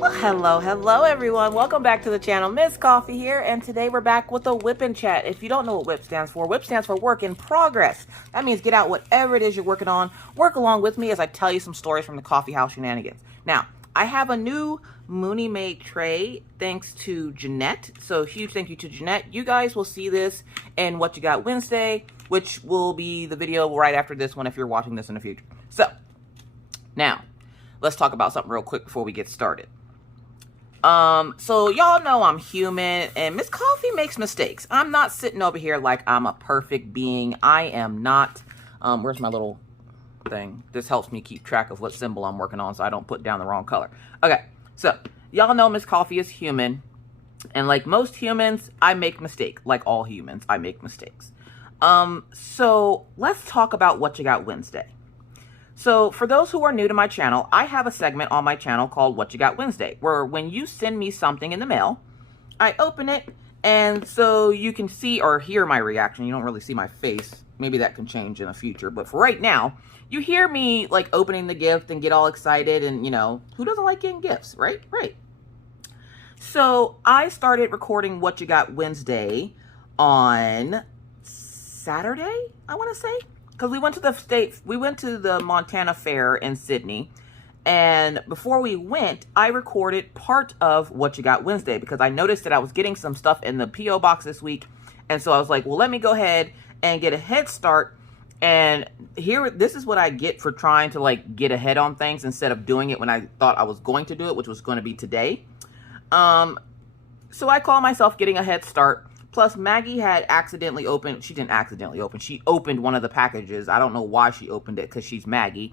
Well, hello everyone. Welcome back to the channel. Miss Coffee here, and today we're back with a whip and chat. If you don't know what whip stands for work in progress. That means get out whatever it is you're working on. Work along with me as I tell you some stories from the coffee house shenanigans. Now, I have a new Mooney made tray thanks to Jeanette. So huge thank you to Jeanette. You guys will see this in What You Got Wednesday, which will be the video right after this one if you're watching this in the future. So, now, let's talk about something real quick before we get started. So y'all know I'm human and Miss Coffee makes mistakes. I'm not sitting over here like I'm a perfect being. I am not. Where's my little thing? This helps me keep track of what symbol I'm working on so I don't put down the wrong color. Okay, so y'all know Miss Coffee is human. And like most humans, I make mistakes. Like all humans, I make mistakes. So let's talk about What You Got Wednesday. So for those who are new to my channel, I have a segment on my channel called What You Got Wednesday, where when you send me something in the mail, I open it, and so you can see or hear my reaction. You don't really see my face. Maybe that can change in the future, but for right now, you hear me like opening the gift and get all excited, and you know, who doesn't like getting gifts, right? Right. So I started recording What You Got Wednesday on Saturday, I want to say. Because we went to the Montana Fair in Sydney, and before we went, I recorded part of What You Got Wednesday because I noticed that I was getting some stuff in the P.O. box this week, and so I was like, well, let me go ahead and get a head start, and this is what I get for trying to like get ahead on things instead of doing it when I thought I was going to do it, which was going to be today. So I call myself getting a head start. Plus, Maggie had accidentally opened, she didn't accidentally open, she opened one of the packages. I don't know why she opened it, because she's Maggie.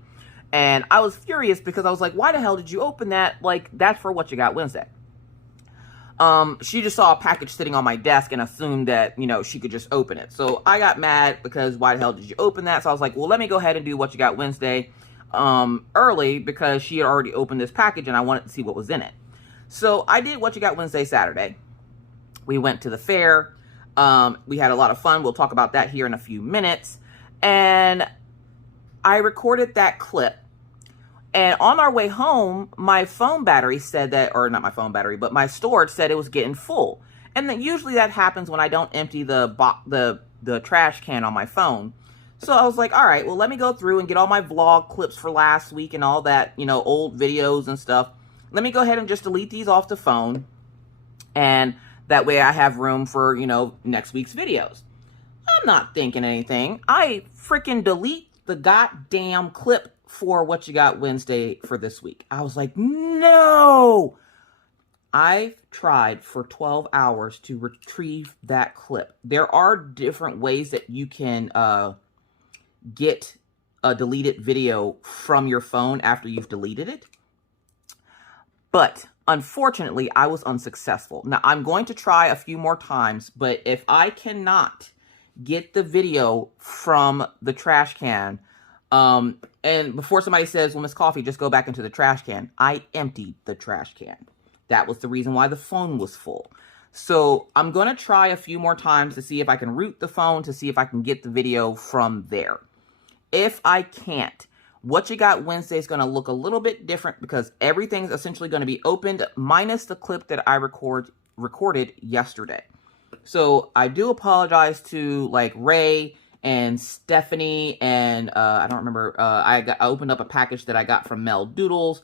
And I was furious because I was like, why the hell did you open that? Like, that's for What You Got Wednesday. She just saw a package sitting on my desk and assumed that, you know, she could just open it. So I got mad because why the hell did you open that? So I was like, well, let me go ahead and do What You Got Wednesday early because she had already opened this package and I wanted to see what was in it. So I did What You Got Wednesday Saturday. We went to the fair. We had a lot of fun. We'll talk about that here in a few minutes. And I recorded that clip. And on our way home, my phone battery said that, or not my phone battery, but my storage said it was getting full. And then usually that happens when I don't empty the trash can on my phone. So I was like, all right, well, let me go through and get all my vlog clips for last week and all that, you know, old videos and stuff. Let me go ahead and just delete these off the phone. And that way I have room for, you know, next week's videos. I'm not thinking anything. I freaking delete the goddamn clip for What You Got Wednesday for this week. I was like, no! I've tried for 12 hours to retrieve that clip. There are different ways that you can get a deleted video from your phone after you've deleted it. But unfortunately, I was unsuccessful. Now, I'm going to try a few more times, but if I cannot get the video from the trash can, and before somebody says, well, Miss Coffee, just go back into the trash can, I emptied the trash can. That was the reason why the phone was full. So I'm going to try a few more times to see if I can root the phone to see if I can get the video from there. If I can't, What You Got Wednesday is going to look a little bit different because everything's essentially going to be opened minus the clip that I recorded yesterday. So I do apologize to like Ray and Stephanie and I don't remember. I opened up a package that I got from Mel Doodles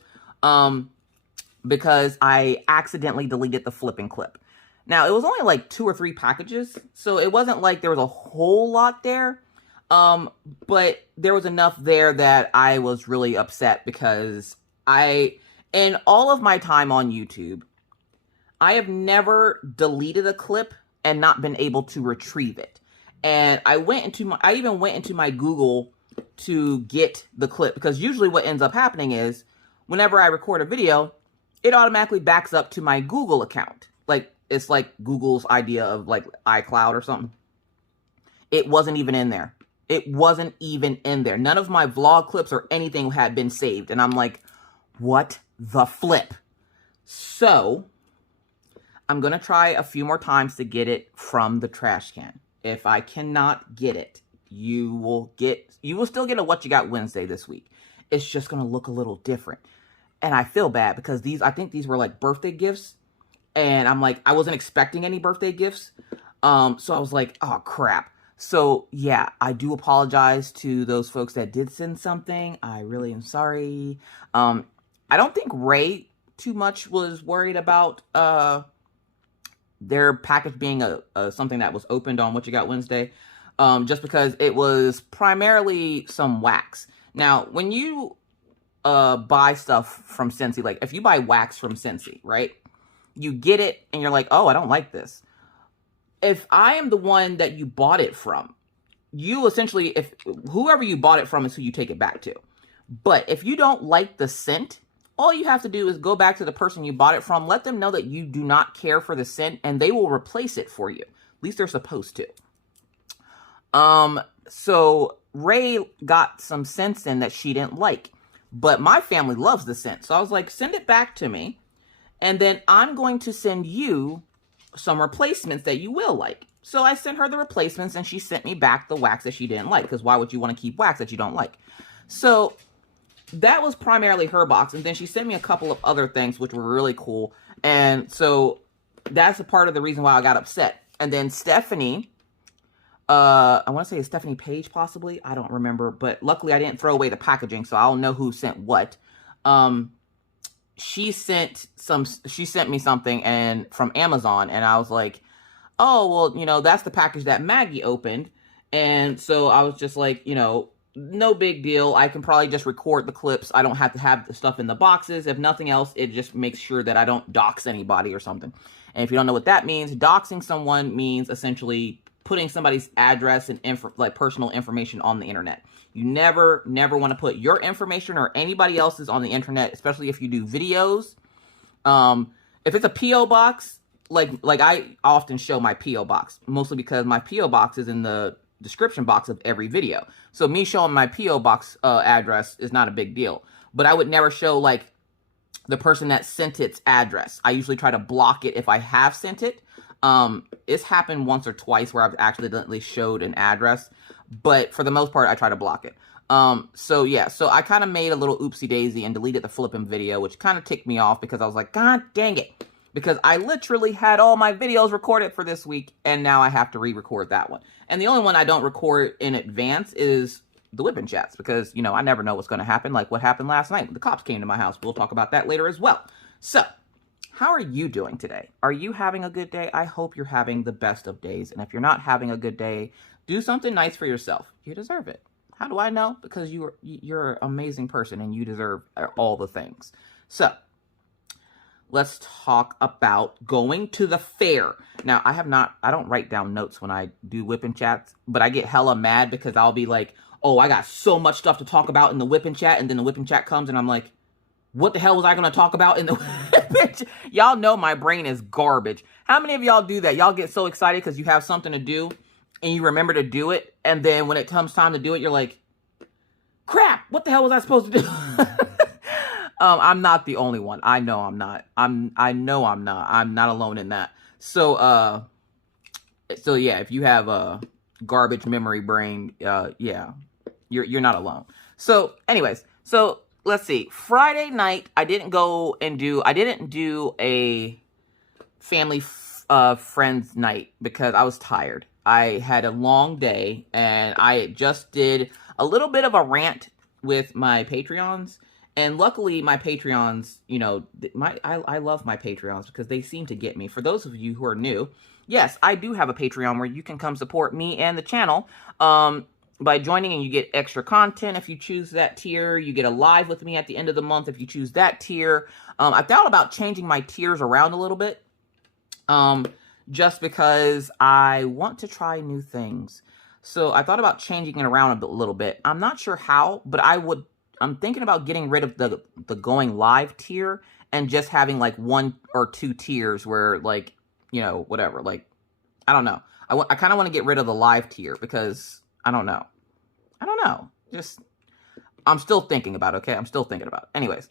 because I accidentally deleted the flipping clip. Now, it was only like 2 or 3 packages, so it wasn't like there was a whole lot there. But there was enough there that I was really upset because in all of my time on YouTube, I have never deleted a clip and not been able to retrieve it. And I even went into my Google to get the clip because usually what ends up happening is whenever I record a video, it automatically backs up to my Google account. Like, it's like Google's idea of like iCloud or something. It wasn't even in there. It wasn't even in there. None of my vlog clips or anything had been saved. And I'm like, what the flip? So I'm going to try a few more times to get it from the trash can. If I cannot get it, you will still get a What You Got Wednesday this week. It's just going to look a little different. And I feel bad because I think these were like birthday gifts. And I'm like, I wasn't expecting any birthday gifts. So I was like, oh crap. So yeah, I do apologize to those folks that did send something. I really am sorry. I don't think Ray too much was worried about their package being something that was opened on What You Got Wednesday, just because it was primarily some wax. Now, when you buy stuff from Scentsy, like if you buy wax from Scentsy, right? You get it and you're like, oh, I don't like this. If I am the one that you bought it from, you essentially, if whoever you bought it from is who you take it back to. But if you don't like the scent, all you have to do is go back to the person you bought it from, let them know that you do not care for the scent, and they will replace it for you. At least they're supposed to. So Ray got some scents in that she didn't like, but my family loves the scent. So I was like, send it back to me, and then I'm going to send you some replacements that you will like. So I sent her the replacements, and she sent me back the wax that she didn't like, because why would you want to keep wax that you don't like? So that was primarily her box. And then she sent me a couple of other things, which were really cool. And so that's a part of the reason why I got upset. And then Stephanie, I want to say it's Stephanie Page, possibly. I don't remember. But luckily, I didn't throw away the packaging, so I'll know who sent what. She sent me something from Amazon. And I was like, oh, well, you know, that's the package that Maggie opened. And so I was just like, you know, no big deal. I can probably just record the clips. I don't have to have the stuff in the boxes. If nothing else, it just makes sure that I don't dox anybody or something. And if you don't know what that means, doxing someone means essentially putting somebody's address and like personal information on the internet. You never want to put your information or anybody else's on the internet, especially if you do videos. If it's a P.O. box, like I often show my P.O. box, mostly because my P.O. box is in the description box of every video. So me showing my P.O. box address is not a big deal. But I would never show like the person that sent its address. I usually try to block it if I have sent it. It's happened once or twice where I've accidentally showed an address, but for the most part, I try to block it. So yeah, so I kind of made a little oopsie daisy and deleted the flipping video, which kind of ticked me off because I was like, God dang it. Because I literally had all my videos recorded for this week, and now I have to re-record that one. And the only one I don't record in advance is the whipping chats, because, you know, I never know what's going to happen, like what happened last night. The cops came to my house. We'll talk about that later as well. So, how are you doing today? Are you having a good day? I hope you're having the best of days. And if you're not having a good day, do something nice for yourself. You deserve it. How do I know? Because you're an amazing person, and you deserve all the things. So, let's talk about going to the fair. Now, I don't write down notes when I do whipping chats, but I get hella mad because I'll be like, oh, I got so much stuff to talk about in the whipping chat, and then the whipping chat comes, and I'm like, what the hell was I going to talk about in the whipping chat? Y'all know my brain is garbage. How many of y'all do that? Y'all get so excited because you have something to do, and you remember to do it, and then when it comes time to do it, you're like, crap, what the hell was I supposed to do? I'm not the only one. I know I'm not. I know I'm not. I'm not alone in that. So yeah, if you have a garbage memory brain, yeah, you're not alone. So anyways, so let's see. Friday night, I didn't do a family friends night because I was tired. I had a long day, and I just did a little bit of a rant with my Patreons. And luckily, my Patreons, you know, I love my Patreons because they seem to get me. For those of you who are new, yes, I do have a Patreon where you can come support me and the channel by joining, and you get extra content if you choose that tier. You get a live with me at the end of the month if you choose that tier. I thought about changing my tiers around a little bit just because I want to try new things. So I thought about changing it around a little bit. I'm not sure how, but I'm thinking about getting rid of the going live tier and just having like 1 or 2 tiers where, like, you know, whatever, like, I don't know. I kind of want to get rid of the live tier because I don't know. Just, I'm still thinking about it, okay? I'm still thinking about it. Anyways.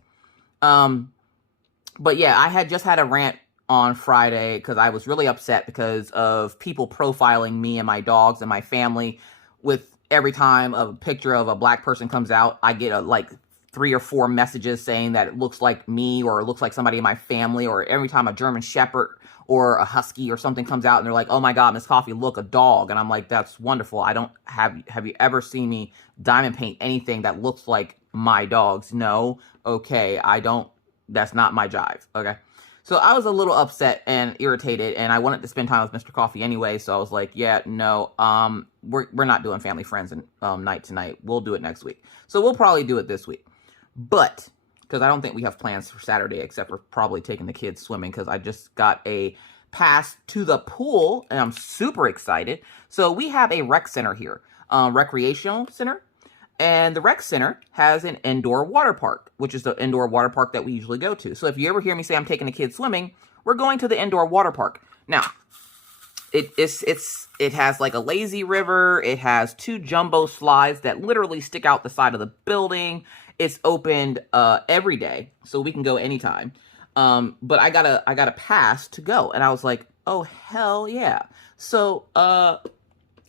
But yeah, I had just had a rant on Friday because I was really upset because of people profiling me and my dogs and my family with every time a picture of a black person comes out, I get a like 3 or 4 messages saying that it looks like me or it looks like somebody in my family, or every time a German Shepherd or a Husky or something comes out and they're like, oh my God, Miss Coffee, look, a dog. And I'm like, that's wonderful. I don't have you ever seen me diamond paint anything that looks like my dogs? No. Okay. That's not my jive. Okay. So I was a little upset and irritated, and I wanted to spend time with Mr. Coffee anyway. So I was like, yeah, no, we're not doing family friends and night tonight. We'll do it next week. So we'll probably do it this week. But because I don't think we have plans for Saturday, except for probably taking the kids swimming, because I just got a pass to the pool and I'm super excited. So we have a rec center here, recreational center. And the rec center has an indoor water park, which is the indoor water park that we usually go to. So if you ever hear me say I'm taking the kids swimming, we're going to the indoor water park. Now, it has like a lazy river. It has 2 jumbo slides that literally stick out the side of the building. It's opened every day, so we can go anytime. But I got a pass to go, and I was like, oh hell yeah! So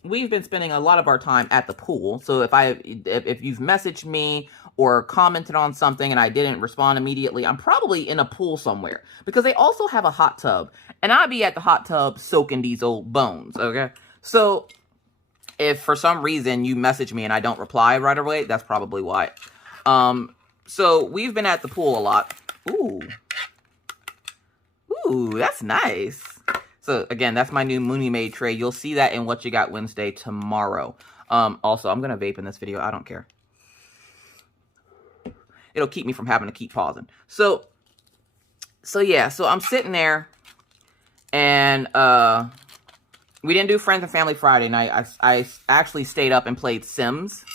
we've been spending a lot of our time at the pool. So if you've messaged me or commented on something and I didn't respond immediately, I'm probably in a pool somewhere, because they also have a hot tub, and I'll be at the hot tub soaking these old bones. Okay. So if for some reason you message me and I don't reply right away, that's probably why. So we've been at the pool a lot. Ooh, that's nice. So, again, that's my new Mooney Made tray. You'll see that in What You Got Wednesday tomorrow. Also, I'm going to vape in this video. I don't care. It'll keep me from having to keep pausing. So yeah. So, I'm sitting there. And we didn't do Friends and Family Friday night. I actually stayed up and played Sims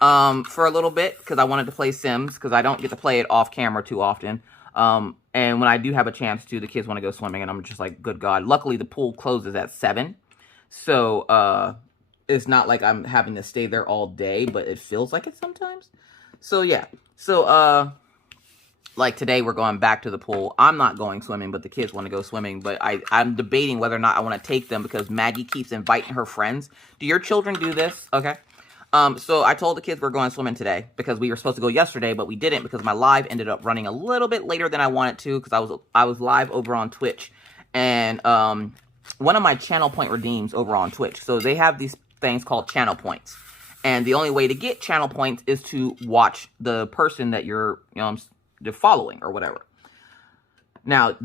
for a little bit, because I wanted to play Sims, because I don't get to play it off camera too often. And when I do have a chance to, the kids want to go swimming, and I'm just like, good God. Luckily, the pool closes at 7. So, it's not like I'm having to stay there all day, but it feels like it sometimes. So, yeah. So, like today, we're going back to the pool. I'm not going swimming, but the kids want to go swimming. But I'm debating whether or not I want to take them, because Maggie keeps inviting her friends. Do your children do this? Okay. So I told the kids we're going swimming today, because we were supposed to go yesterday, but we didn't, because my live ended up running a little bit later than I wanted to, because I was live over on Twitch, and one of my channel point redeems over on Twitch. So they have these things called channel points, and the only way to get channel points is to watch the person that you're following or whatever. Now,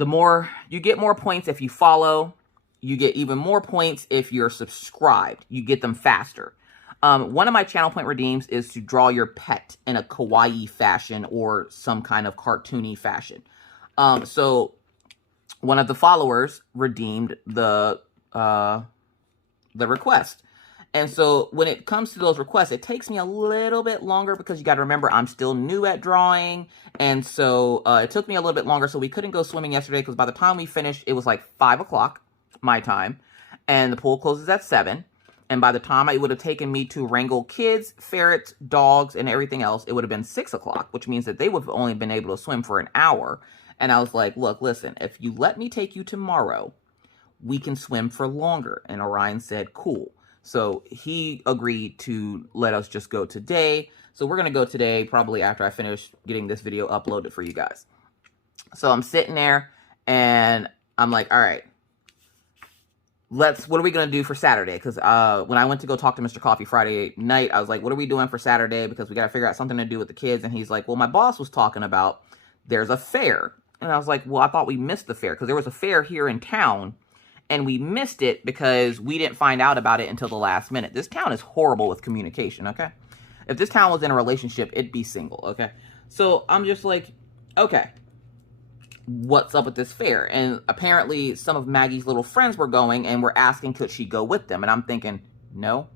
you get more points if you follow. You get even more points if you're subscribed. You get them faster. One of my channel point redeems is to draw your pet in a kawaii fashion or some kind of cartoony fashion. So one of the followers redeemed the request. And so when it comes to those requests, it takes me a little bit longer, because you got to remember I'm still new at drawing. And so it took me a little bit longer. So we couldn't go swimming yesterday, because by the time we finished, it was like 5 o'clock my time, and the pool closes at 7. And by the time it would have taken me to wrangle kids, ferrets, dogs, and everything else, it would have been 6 o'clock, which means that they would have only been able to swim for an hour. And I was like, look, listen, if you let me take you tomorrow, we can swim for longer. And Orion said, cool. So he agreed to let us just go today. So we're going to go today, probably after I finish getting this video uploaded for you guys. So I'm sitting there and I'm like, all right, what are we going to do for Saturday? Because when I went to go talk to Mr. Coffee Friday night, I was like, what are we doing for Saturday? Because we got to figure out something to do with the kids. And he's like, well, my boss was talking about there's a fair. And I was like, well, I thought we missed the fair, because there was a fair here in town. And we missed it because we didn't find out about it until the last minute. This town is horrible with communication, okay? If this town was in a relationship, it'd be single, okay? So I'm just like, okay, what's up with this fair? And apparently some of Maggie's little friends were going and were asking could she go with them. And I'm thinking, no.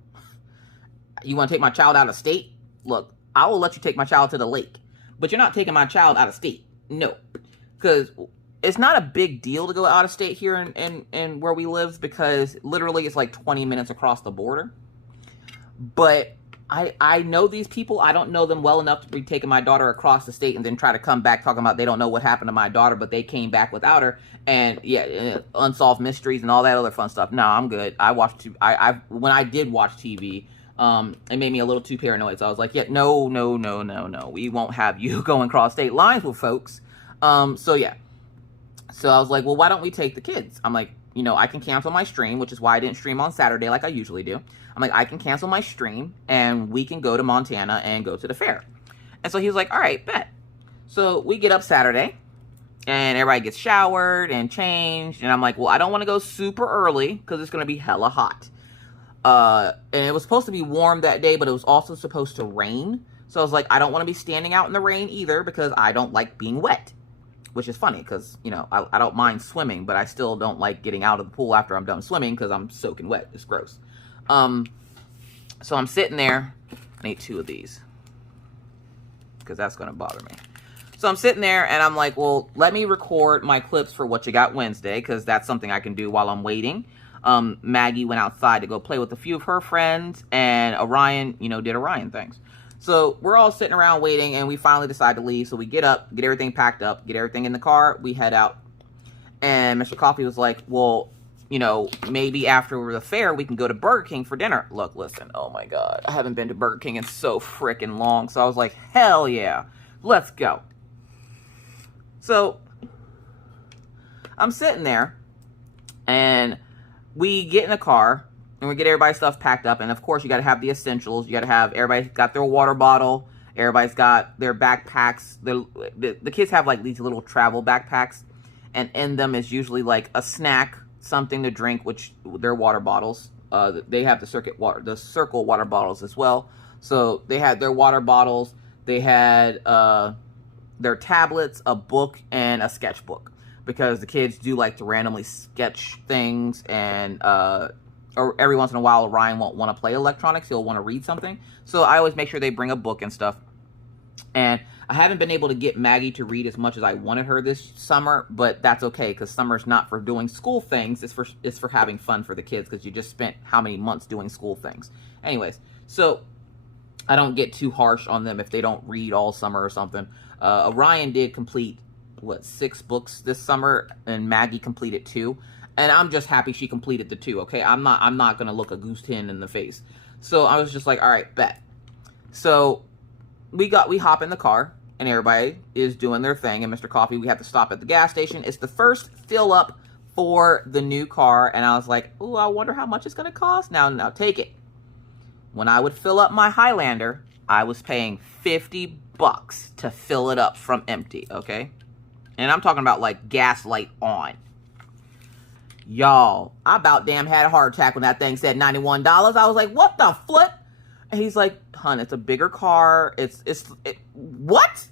You want to take my child out of state? Look, I will let you take my child to the lake. But you're not taking my child out of state. No. Because it's not a big deal to go out of state here in where we live, because literally it's like 20 minutes across the border. But I know these people. I don't know them well enough to be taking my daughter across the state and then try to come back talking about they don't know what happened to my daughter, but they came back without her. And yeah, unsolved mysteries and all that other fun stuff. No, I'm good. When I did watch TV, It made me a little too paranoid. So I was like, yeah, no. We won't have you going across state lines with folks. So yeah. So I was like, well, why don't we take the kids? I'm like, you know, I can cancel my stream, which is why I didn't stream on Saturday like I usually do. I'm like, I can cancel my stream and we can go to Montana and go to the fair. And so he was like, all right, bet. So we get up Saturday and everybody gets showered and changed. And I'm like, well, I don't want to go super early because it's going to be hella hot. And it was supposed to be warm that day, but it was also supposed to rain. So I was like, I don't want to be standing out in the rain either because I don't like being wet. Which is funny because, you know, I don't mind swimming, but I still don't like getting out of the pool after I'm done swimming because I'm soaking wet. It's gross. So I'm sitting there. I need 2 of these because that's going to bother me. So I'm sitting there and I'm like, well, let me record my clips for What You Got Wednesday because that's something I can do while I'm waiting. Maggie went outside to go play with a few of her friends, and Orion, you know, did Orion things. So we're all sitting around waiting, and we finally decide to leave. So we get up, get everything packed up, get everything in the car. We head out. And Mr. Coffee was like, well, you know, maybe after the fair, we can go to Burger King for dinner. Look, listen, oh my God. I haven't been to Burger King in so freaking long. So I was like, hell yeah, let's go. So I'm sitting there, and we get in the car. And we get everybody's stuff packed up. And, of course, you got to have the essentials. You got to have, everybody's got their water bottle. Everybody's got their backpacks. The kids have, like, these little travel backpacks. And in them is usually, like, a snack, something to drink, which they're water bottles. They have the circle water bottles as well. So they had their water bottles. They had their tablets, a book, and a sketchbook. Because the kids do like to randomly sketch things and... or every once in a while, Ryan won't want to play electronics. He'll want to read something. So I always make sure they bring a book and stuff. And I haven't been able to get Maggie to read as much as I wanted her this summer, but that's okay because summer's not for doing school things. It's for having fun for the kids because you just spent how many months doing school things. Anyways, so I don't get too harsh on them if they don't read all summer or something. Ryan did complete, 6 books this summer, and Maggie completed 2. And I'm just happy she completed the 2, okay? I'm not going to look a goose tin in the face. So I was just like, all right, bet. So we hop in the car, and everybody is doing their thing. And Mr. Coffee, we have to stop at the gas station. It's the first fill up for the new car. And I was like, ooh, I wonder how much it's going to cost. Now take it. When I would fill up my Highlander, I was paying $50 to fill it up from empty, okay? And I'm talking about like gas light on. Y'all, I about damn had a heart attack when that thing said $91. I was like, what the flip? And he's like, hun, it's a bigger car. What?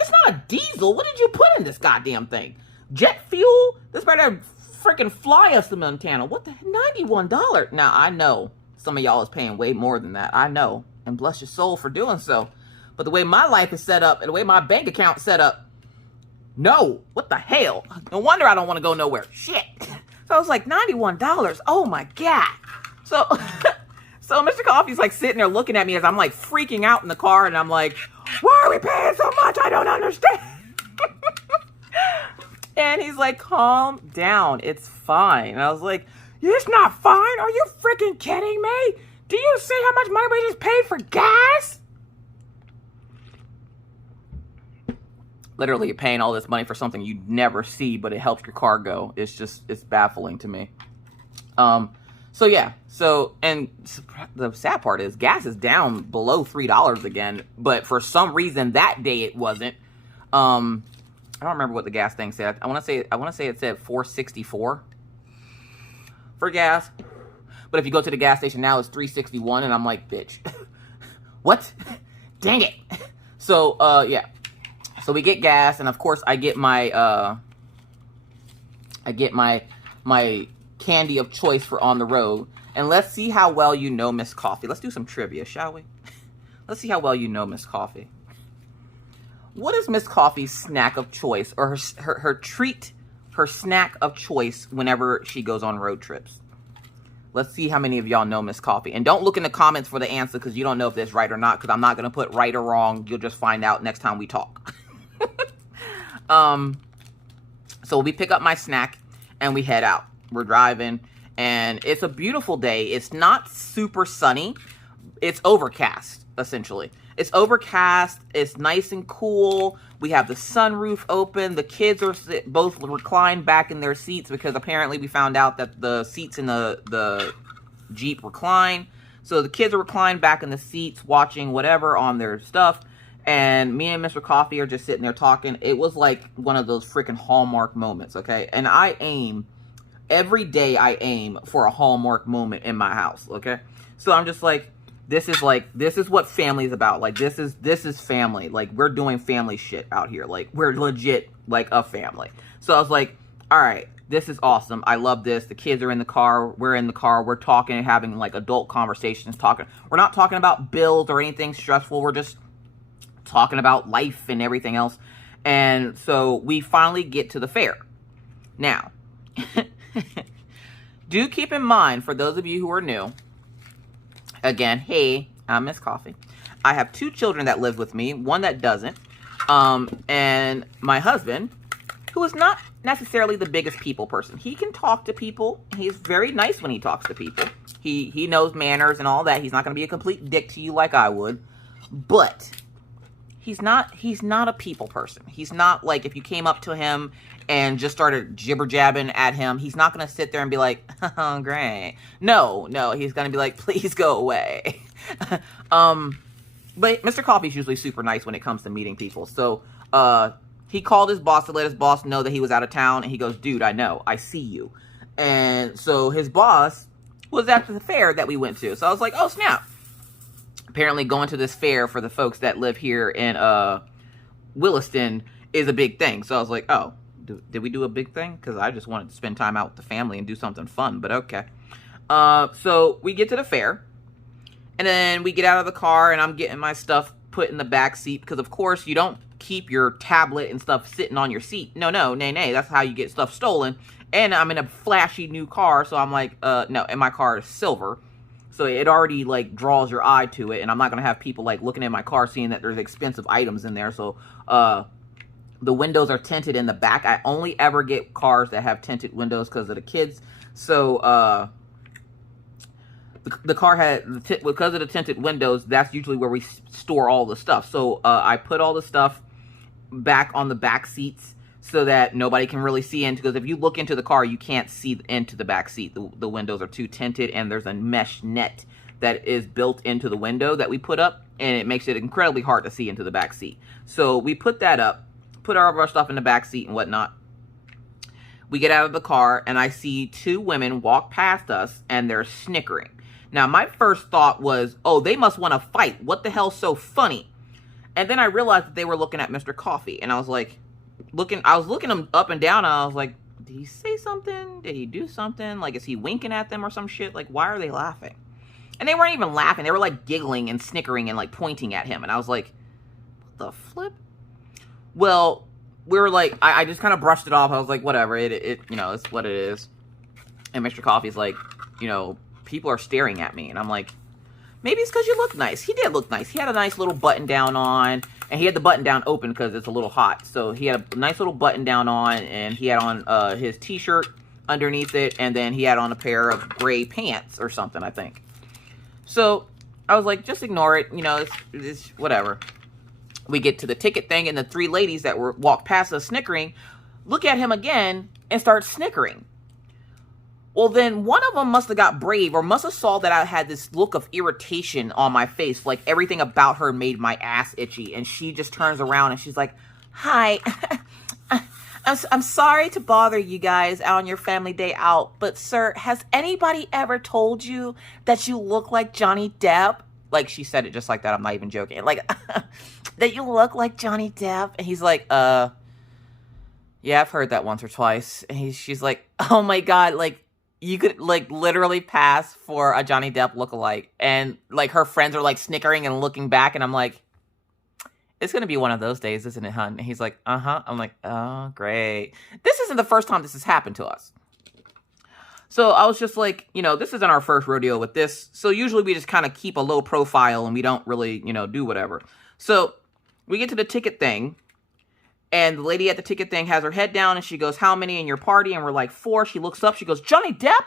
It's not a diesel. What did you put in this goddamn thing? Jet fuel? This better freaking fly us to Montana. What the $91? Now, I know some of y'all is paying way more than that. I know. And bless your soul for doing so. But the way my life is set up and the way my bank account is set up, no, what the hell? No wonder I don't want to go nowhere. Shit. So I was like, $91. Oh my God. So Mr. Coffee's like sitting there looking at me as I'm like freaking out in the car. And I'm like, why are we paying so much? I don't understand. And he's like, calm down. It's fine. And I was like, it's not fine. Are you freaking kidding me? Do you see how much money we just paid for gas? Literally paying all this money for something you never see, but it helps your car go. It's baffling to me. So yeah. And the sad part is gas is down below $3 again, but for some reason that day it wasn't. I don't remember what the gas thing said. I want to say it said $4.64 for gas. But if you go to the gas station now, it's $3.61, and I'm like, bitch. What? Dang it. So yeah. So we get gas, and of course I get my my candy of choice for on the road. And let's see how well you know Miss Coffee. Let's do some trivia, shall we? Let's see how well you know Miss Coffee. What is Miss Coffee's snack of choice, or her treat, her snack of choice whenever she goes on road trips? Let's see how many of y'all know Miss Coffee. And don't look in the comments for the answer because you don't know if that's right or not, because I'm not going to put right or wrong. You'll just find out next time we talk. So we pick up my snack and we head out. We're driving and it's a beautiful day. It's not super sunny, it's overcast, essentially. It's overcast. It's nice and cool. We have the sunroof open. The kids are both reclined back in their seats because apparently we found out that the seats in the Jeep recline. So the kids are reclined back in the seats watching whatever on their stuff. And me and Mr. Coffee are just sitting there talking. It was like one of those freaking Hallmark moments, okay? And every day I aim for a Hallmark moment in my house, okay? So I'm just like, this is what family's about. Like, this is family. Like, we're doing family shit out here. Like, we're legit, like, a family. So I was like, all right, this is awesome. I love this. The kids are in the car. We're in the car. We're talking and having, like, adult conversations. We're not talking about bills or anything stressful. We're just talking about life and everything else. And so we finally get to the fair. Now, do keep in mind, for those of you who are new, again, hey, I'm Miss Coffee. I have 2 children that live with me, one that doesn't, and my husband, who is not necessarily the biggest people person. He can talk to people. He's very nice when he talks to people. He knows manners and all that. He's not going to be a complete dick to you like I would, but he's not a people person. He's not like, if you came up to him and just started jibber-jabbing at him, he's not going to sit there and be like, oh, great. No, he's going to be like, please go away. But Mr. Coffee's usually super nice when it comes to meeting people. So he called his boss to let his boss know that he was out of town, and he goes, dude, I know. I see you. And so his boss was at the fair that we went to. So I was like, oh, snap. Apparently going to this fair for the folks that live here in Williston is a big thing. So I was like, oh. Did we do a big thing? Because I just wanted to spend time out with the family and do something fun, but okay. So we get to the fair, and then we get out of the car, and I'm getting my stuff put in the back seat, because of course you don't keep your tablet and stuff sitting on your seat. No, nay. That's how you get stuff stolen. And I'm in a flashy new car, so I'm like, no, and my car is silver. So it already, like, draws your eye to it, and I'm not going to have people, like, looking at my car seeing that there's expensive items in there. So, the windows are tinted in the back. I only ever get cars that have tinted windows because of the kids. So, the car had, because of the tinted windows, that's usually where we store all the stuff. So, I put all the stuff back on the back seats so that nobody can really see into, because if you look into the car, you can't see into the back seat. The windows are too tinted, and there's a mesh net that is built into the window that we put up, and it makes it incredibly hard to see into the back seat. So, we put that up. Put all of our stuff in the back seat and whatnot. We get out of the car, and I see 2 women walk past us, and they're snickering. Now, my first thought was, oh, they must want to fight. What the hell's so funny? And then I realized that they were looking at Mr. Coffee, and I was like, I was looking them up and down, and I was like, did he say something? Did he do something? Like, is he winking at them or some shit? Like, why are they laughing? And they weren't even laughing. They were, like, giggling and snickering and, like, pointing at him. And I was like, what the flip? Well, we were like, I just kind of brushed it off. I was like, whatever, it you know, it's what it is. And Mr. Coffee's like, you know, people are staring at me. And I'm like, maybe it's because you look nice. He did look nice. He had a nice little button down on, and he had the button down open because it's a little hot. So he had a nice little button down on, and he had on his t-shirt underneath it, and then he had on a pair of gray pants or something, I think. So I was like, just ignore it. You know, it's whatever. We get to the ticket thing, and the 3 ladies that walked past us snickering look at him again and start snickering. Well, then one of them must have got brave, or must have saw that I had this look of irritation on my face. Like, everything about her made my ass itchy. And she just turns around and she's like, hi, I'm sorry to bother you guys on your family day out, but sir, has anybody ever told you that you look like Johnny Depp? Like, she said it just like that. I'm not even joking. Like, that you look like Johnny Depp. And he's like, yeah, I've heard that once or twice. And she's like, oh my God, like, you could, like, literally pass for a Johnny Depp lookalike. And, like, her friends are, like, snickering and looking back. And I'm like, it's going to be one of those days, isn't it, hun? And he's like, uh-huh. I'm like, oh, great. This isn't the first time this has happened to us. So I was just like, you know, this isn't our first rodeo with this. So usually we just kind of keep a low profile and we don't really, you know, do whatever. So we get to the ticket thing. And the lady at the ticket thing has her head down and she goes, how many in your party? And we're like, 4. She looks up. She goes, Johnny Depp?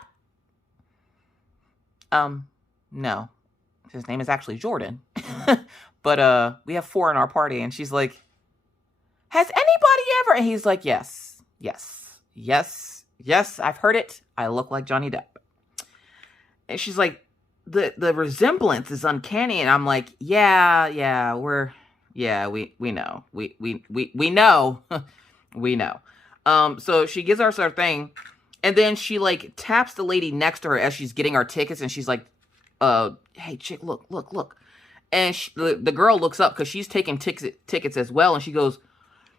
No. his name is actually Jordan. But we have 4 in our party. And she's like, has anybody ever? And he's like, yes, yes, yes, yes, I've heard it. I look like Johnny Depp. And she's like, the resemblance is uncanny. And I'm like, yeah, we know. We know. We know. So she gives us our thing. And then she like taps the lady next to her as she's getting our tickets. And she's like, hey, chick, look. And the girl looks up because she's taking tickets as well. And she goes,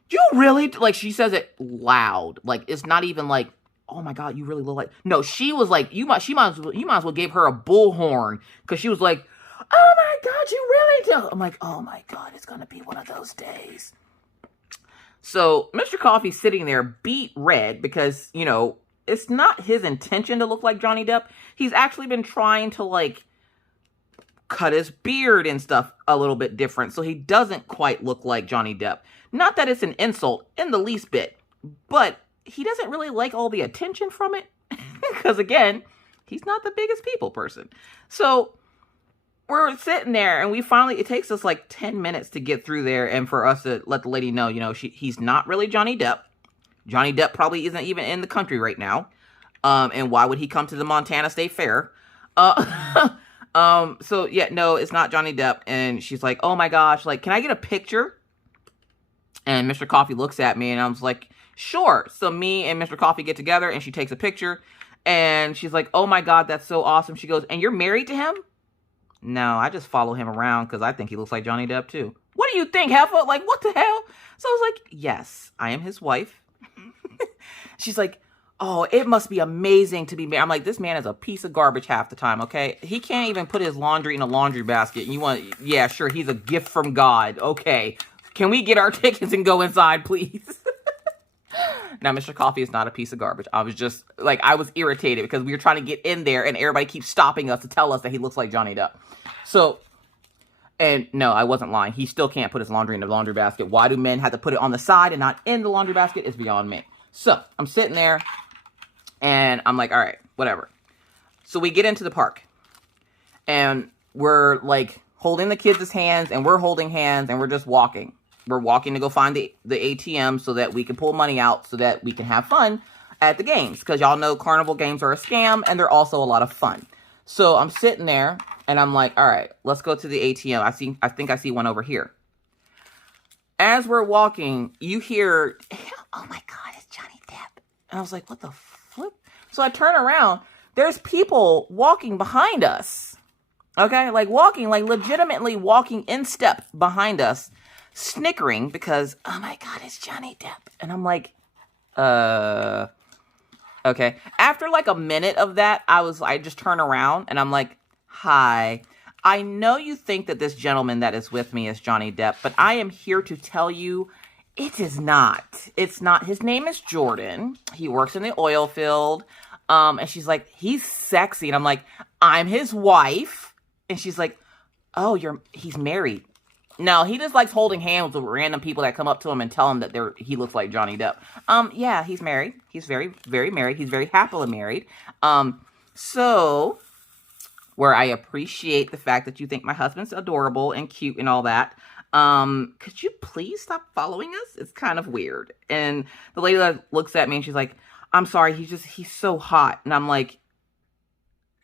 you really, like, she says it loud. Like, it's not even like, oh my God, you really look like, no, she was like, you might as well give her a bullhorn. Because she was like, oh my God, you really do. I'm like, oh my God, it's going to be one of those days. So Mr. Coffee's sitting there beat red because, you know, it's not his intention to look like Johnny Depp. He's actually been trying to, like, cut his beard and stuff a little bit different so he doesn't quite look like Johnny Depp. Not that it's an insult in the least bit, but he doesn't really like all the attention from it because, again, he's not the biggest people person. So we're sitting there and it takes us like 10 minutes to get through there and for us to let the lady know, you know, he's not really Johnny Depp. Johnny Depp probably isn't even in the country right now. And why would he come to the Montana State Fair? So yeah, no, it's not Johnny Depp. And she's like, oh my gosh, like, can I get a picture? And Mr. Coffee looks at me and I was like, sure. So me and Mr. Coffee get together and she takes a picture and she's like, oh my God, that's so awesome. She goes, and you're married to him? No, I just follow him around because I think he looks like Johnny Depp too. What do you think, Heffa? Like, what the hell? So I was like, yes, I am his wife. She's like, oh, it must be amazing to be married. I'm like, this man is a piece of garbage half the time, okay? He can't even put his laundry in a laundry basket. And you want, yeah, sure, he's a gift from God. Okay. Can we get our tickets and go inside, please? Now, Mr. Coffee is not a piece of garbage. I was just, like, I was irritated because we were trying to get in there and everybody keeps stopping us to tell us that he looks like Johnny Depp. So, and no, I wasn't lying. He still can't put his laundry in the laundry basket. Why do men have to put it on the side and not in the laundry basket is beyond me. So, I'm sitting there and I'm like, all right, whatever. So we get into the park and we're like holding the kids' hands and we're holding hands and we're just walking. We're walking to go find the ATM so that we can pull money out so that we can have fun at the games. Because y'all know carnival games are a scam and they're also a lot of fun. So I'm sitting there and I'm like, all right, let's go to the ATM. I think I see one over here. As we're walking, you hear, oh my God, it's Johnny Depp. And I was like, what the flip? So I turn around. There's people walking behind us. Okay? Like walking, like legitimately walking in step behind us. Snickering because, oh my God, it's Johnny Depp. And I'm like, okay. After like a minute of that, I just turn around and I'm like, hi. I know you think that this gentleman that is with me is Johnny Depp, but I am here to tell you it is not. It's not. His name is Jordan. He works in the oil field. And she's like, he's sexy. And I'm like, I'm his wife. And she's like, oh, he's married. No, he just likes holding hands with random people that come up to him and tell him that he looks like Johnny Depp. Yeah, he's married. He's very, very married. He's very happily married. So, where I appreciate the fact that you think my husband's adorable and cute and all that, could you please stop following us? It's kind of weird. And the lady that looks at me and she's like, I'm sorry, he's so hot. And I'm like,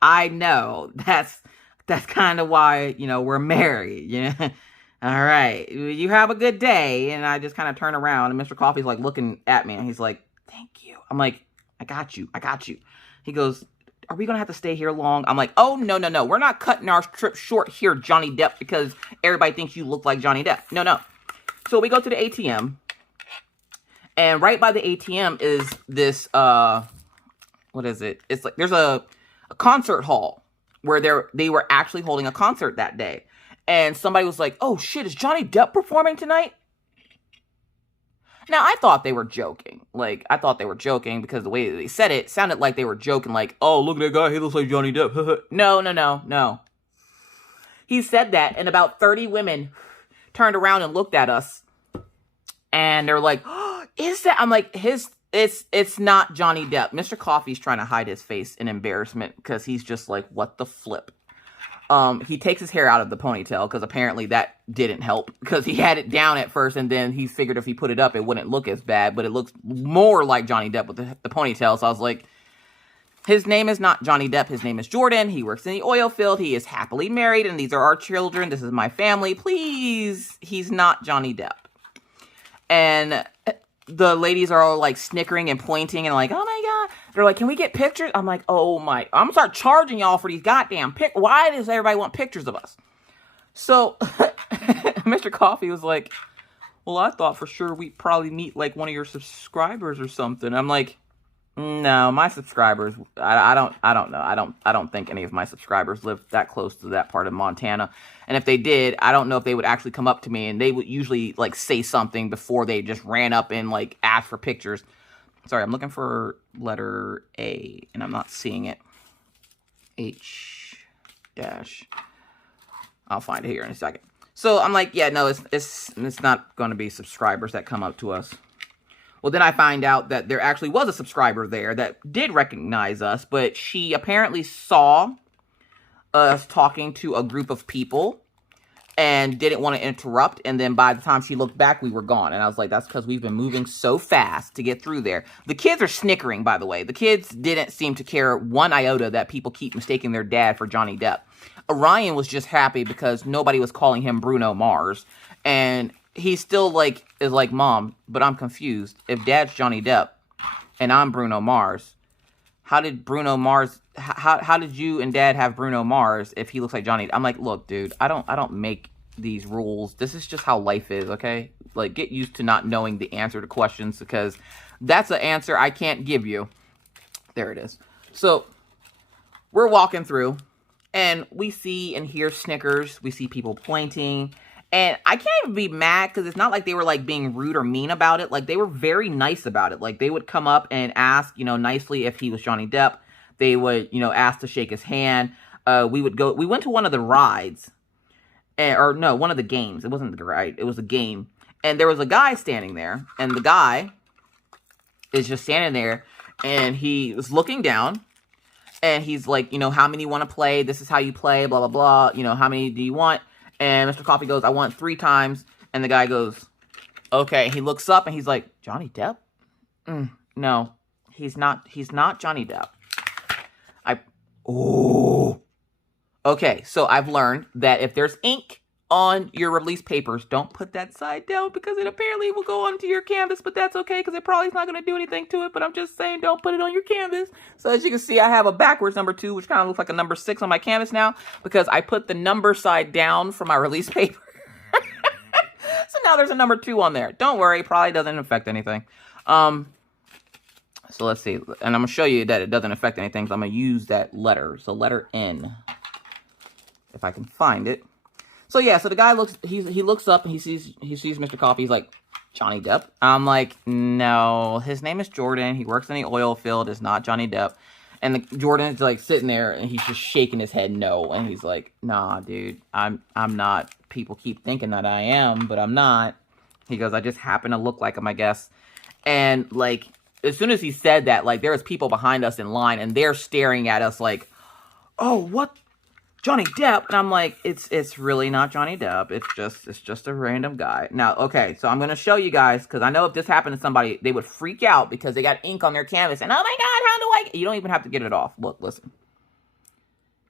I know, that's kind of why, you know, we're married, you know? All right, you have a good day. And I just kind of turn around and Mr. Coffee's like looking at me and he's like, thank you. I'm like, I got you. He goes, are we going to have to stay here long? I'm like, oh, no. We're not cutting our trip short here, Johnny Depp, because everybody thinks you look like Johnny Depp. No. So we go to the ATM and right by the ATM is this, what is it? It's like, there's a concert hall where they were actually holding a concert that day. And somebody was like, oh shit, is Johnny Depp performing tonight? Now, I thought they were joking. Like, I thought they were joking because the way they said it sounded like they were joking. Like, oh, look at that guy. He looks like Johnny Depp. No. He said that and about 30 women turned around and looked at us. And they're like, oh, is that? I'm like, it's not Johnny Depp. Mr. Coffee's trying to hide his face in embarrassment because he's just like, what the flip? He takes his hair out of the ponytail because apparently that didn't help, because he had it down at first and then he figured if he put it up, it wouldn't look as bad, but it looks more like Johnny Depp with the ponytail. So I was like, his name is not Johnny Depp. His name is Jordan. He works in the oil field. He is happily married and these are our children. This is my family. Please, he's not Johnny Depp. And the ladies are all like snickering and pointing and like, oh my God. They're like, can we get pictures? I'm like, oh my, I'm gonna start charging y'all for these goddamn why does everybody want pictures of us? So Mr. Coffee was like, well, I thought for sure we'd probably meet like one of your subscribers or something. I'm like, no, my subscribers, I don't know. I don't think any of my subscribers live that close to that part of Montana. And if they did, I don't know if they would actually come up to me, and they would usually like say something before they just ran up and like asked for pictures. Sorry, I'm looking for letter A and I'm not seeing it. H dash. I'll find it here in a second. So I'm like, yeah, no, it's not going to be subscribers that come up to us. Well, then I find out that there actually was a subscriber there that did recognize us, but she apparently saw us talking to a group of people and didn't want to interrupt. And then by the time she looked back, we were gone. And I was like, that's because we've been moving so fast to get through there. The kids are snickering, by the way. The kids didn't seem to care one iota that people keep mistaking their dad for Johnny Depp. Orion was just happy because nobody was calling him Bruno Mars. And he still like is like, Mom, but I'm confused. If Dad's Johnny Depp and I'm Bruno Mars, how did Bruno Mars, how did you and Dad have Bruno Mars if he looks like Johnny? I'm like, look, dude, I don't make these rules. This is just how life is, okay? Like, get used to not knowing the answer to questions, because that's an answer I can't give you. There it is. So we're walking through and we see and hear snickers. We see people pointing. And I can't even be mad because it's not like they were like being rude or mean about it. Like, they were very nice about it. Like, they would come up and ask, you know, nicely if he was Johnny Depp. They would, you know, ask to shake his hand. We went to one of the rides. Or no, one of the games. It wasn't the ride. It was a game. And there was a guy standing there. And the guy is just standing there. And he was looking down. And he's like, you know, how many want to play? This is how you play, blah, blah, blah. You know, how many do you want? And Mr. Coffee goes, I want 3 times. And the guy goes, okay. He looks up and he's like, Johnny Depp? No, he's not Johnny Depp. Okay, so I've learned that if there's ink on your release papers, don't put that side down because it apparently will go onto your canvas, but that's okay because it probably is not going to do anything to it, but I'm just saying don't put it on your canvas. So as you can see, I have a backwards number 2, which kind of looks like a number 6 on my canvas now because I put the number side down for my release paper. So now there's a number 2 on there. Don't worry, probably doesn't affect anything. So let's see, and I'm going to show you that it doesn't affect anything, so I'm going to use that letter. So letter N, if I can find it. So yeah, so the guy looks, he looks up and he sees Mr. Coffee. He's like, Johnny Depp? I'm like, no, his name is Jordan. He works in the oil field. It's not Johnny Depp. And Jordan's like sitting there and he's just shaking his head no. And he's like, nah, dude, I'm not. People keep thinking that I am, but I'm not. He goes, I just happen to look like him, I guess. And like, as soon as he said that, like, there was people behind us in line and they're staring at us like, oh, what? Johnny Depp? And I'm like, it's really not Johnny Depp. It's just a random guy. Now, okay, so I'm going to show you guys, because I know if this happened to somebody, they would freak out because they got ink on their canvas. And, oh my God, how do I... You don't even have to get it off. Look, listen.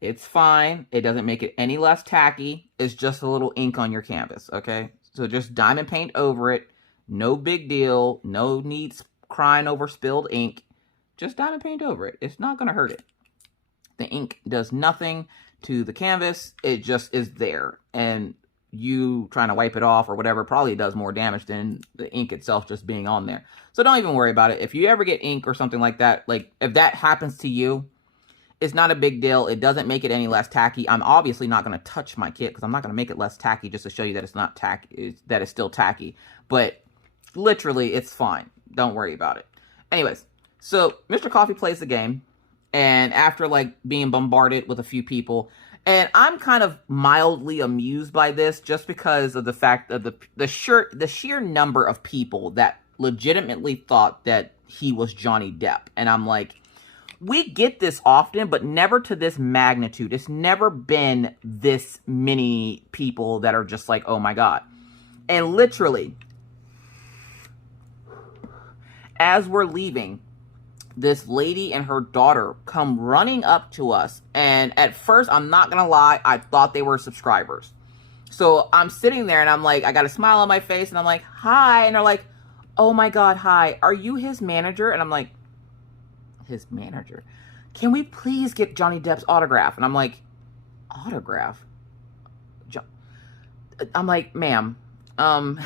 It's fine. It doesn't make it any less tacky. It's just a little ink on your canvas, okay? So just diamond paint over it. No big deal. No need crying over spilled ink. Just diamond paint over it. It's not going to hurt it. The ink does nothing to the canvas. It just is there. And you trying to wipe it off or whatever probably does more damage than the ink itself just being on there. So don't even worry about it. If you ever get ink or something like that, like if that happens to you, it's not a big deal. It doesn't make it any less tacky. I'm obviously not going to touch my kit because I'm not going to make it less tacky just to show you that it's not tacky, that it's still tacky. But literally, it's fine. Don't worry about it. Anyways, so Mr. Coffee plays the game. And after, like, being bombarded with a few people, and I'm kind of mildly amused by this just because of the fact of the sheer number of people that legitimately thought that he was Johnny Depp. And I'm like, We get this often, but never to this magnitude. It's never been this many people that are just like, oh my God. And literally, as we're leaving, this lady and her daughter come running up to us. And at first, I'm not going to lie, I thought they were subscribers. So I'm sitting there and I'm like, I got a smile on my face and I'm like, hi. And they're like, oh my God, hi. Are you his manager? And I'm like, his manager? Can we please get Johnny Depp's autograph? And I'm like, autograph? I'm like, ma'am, and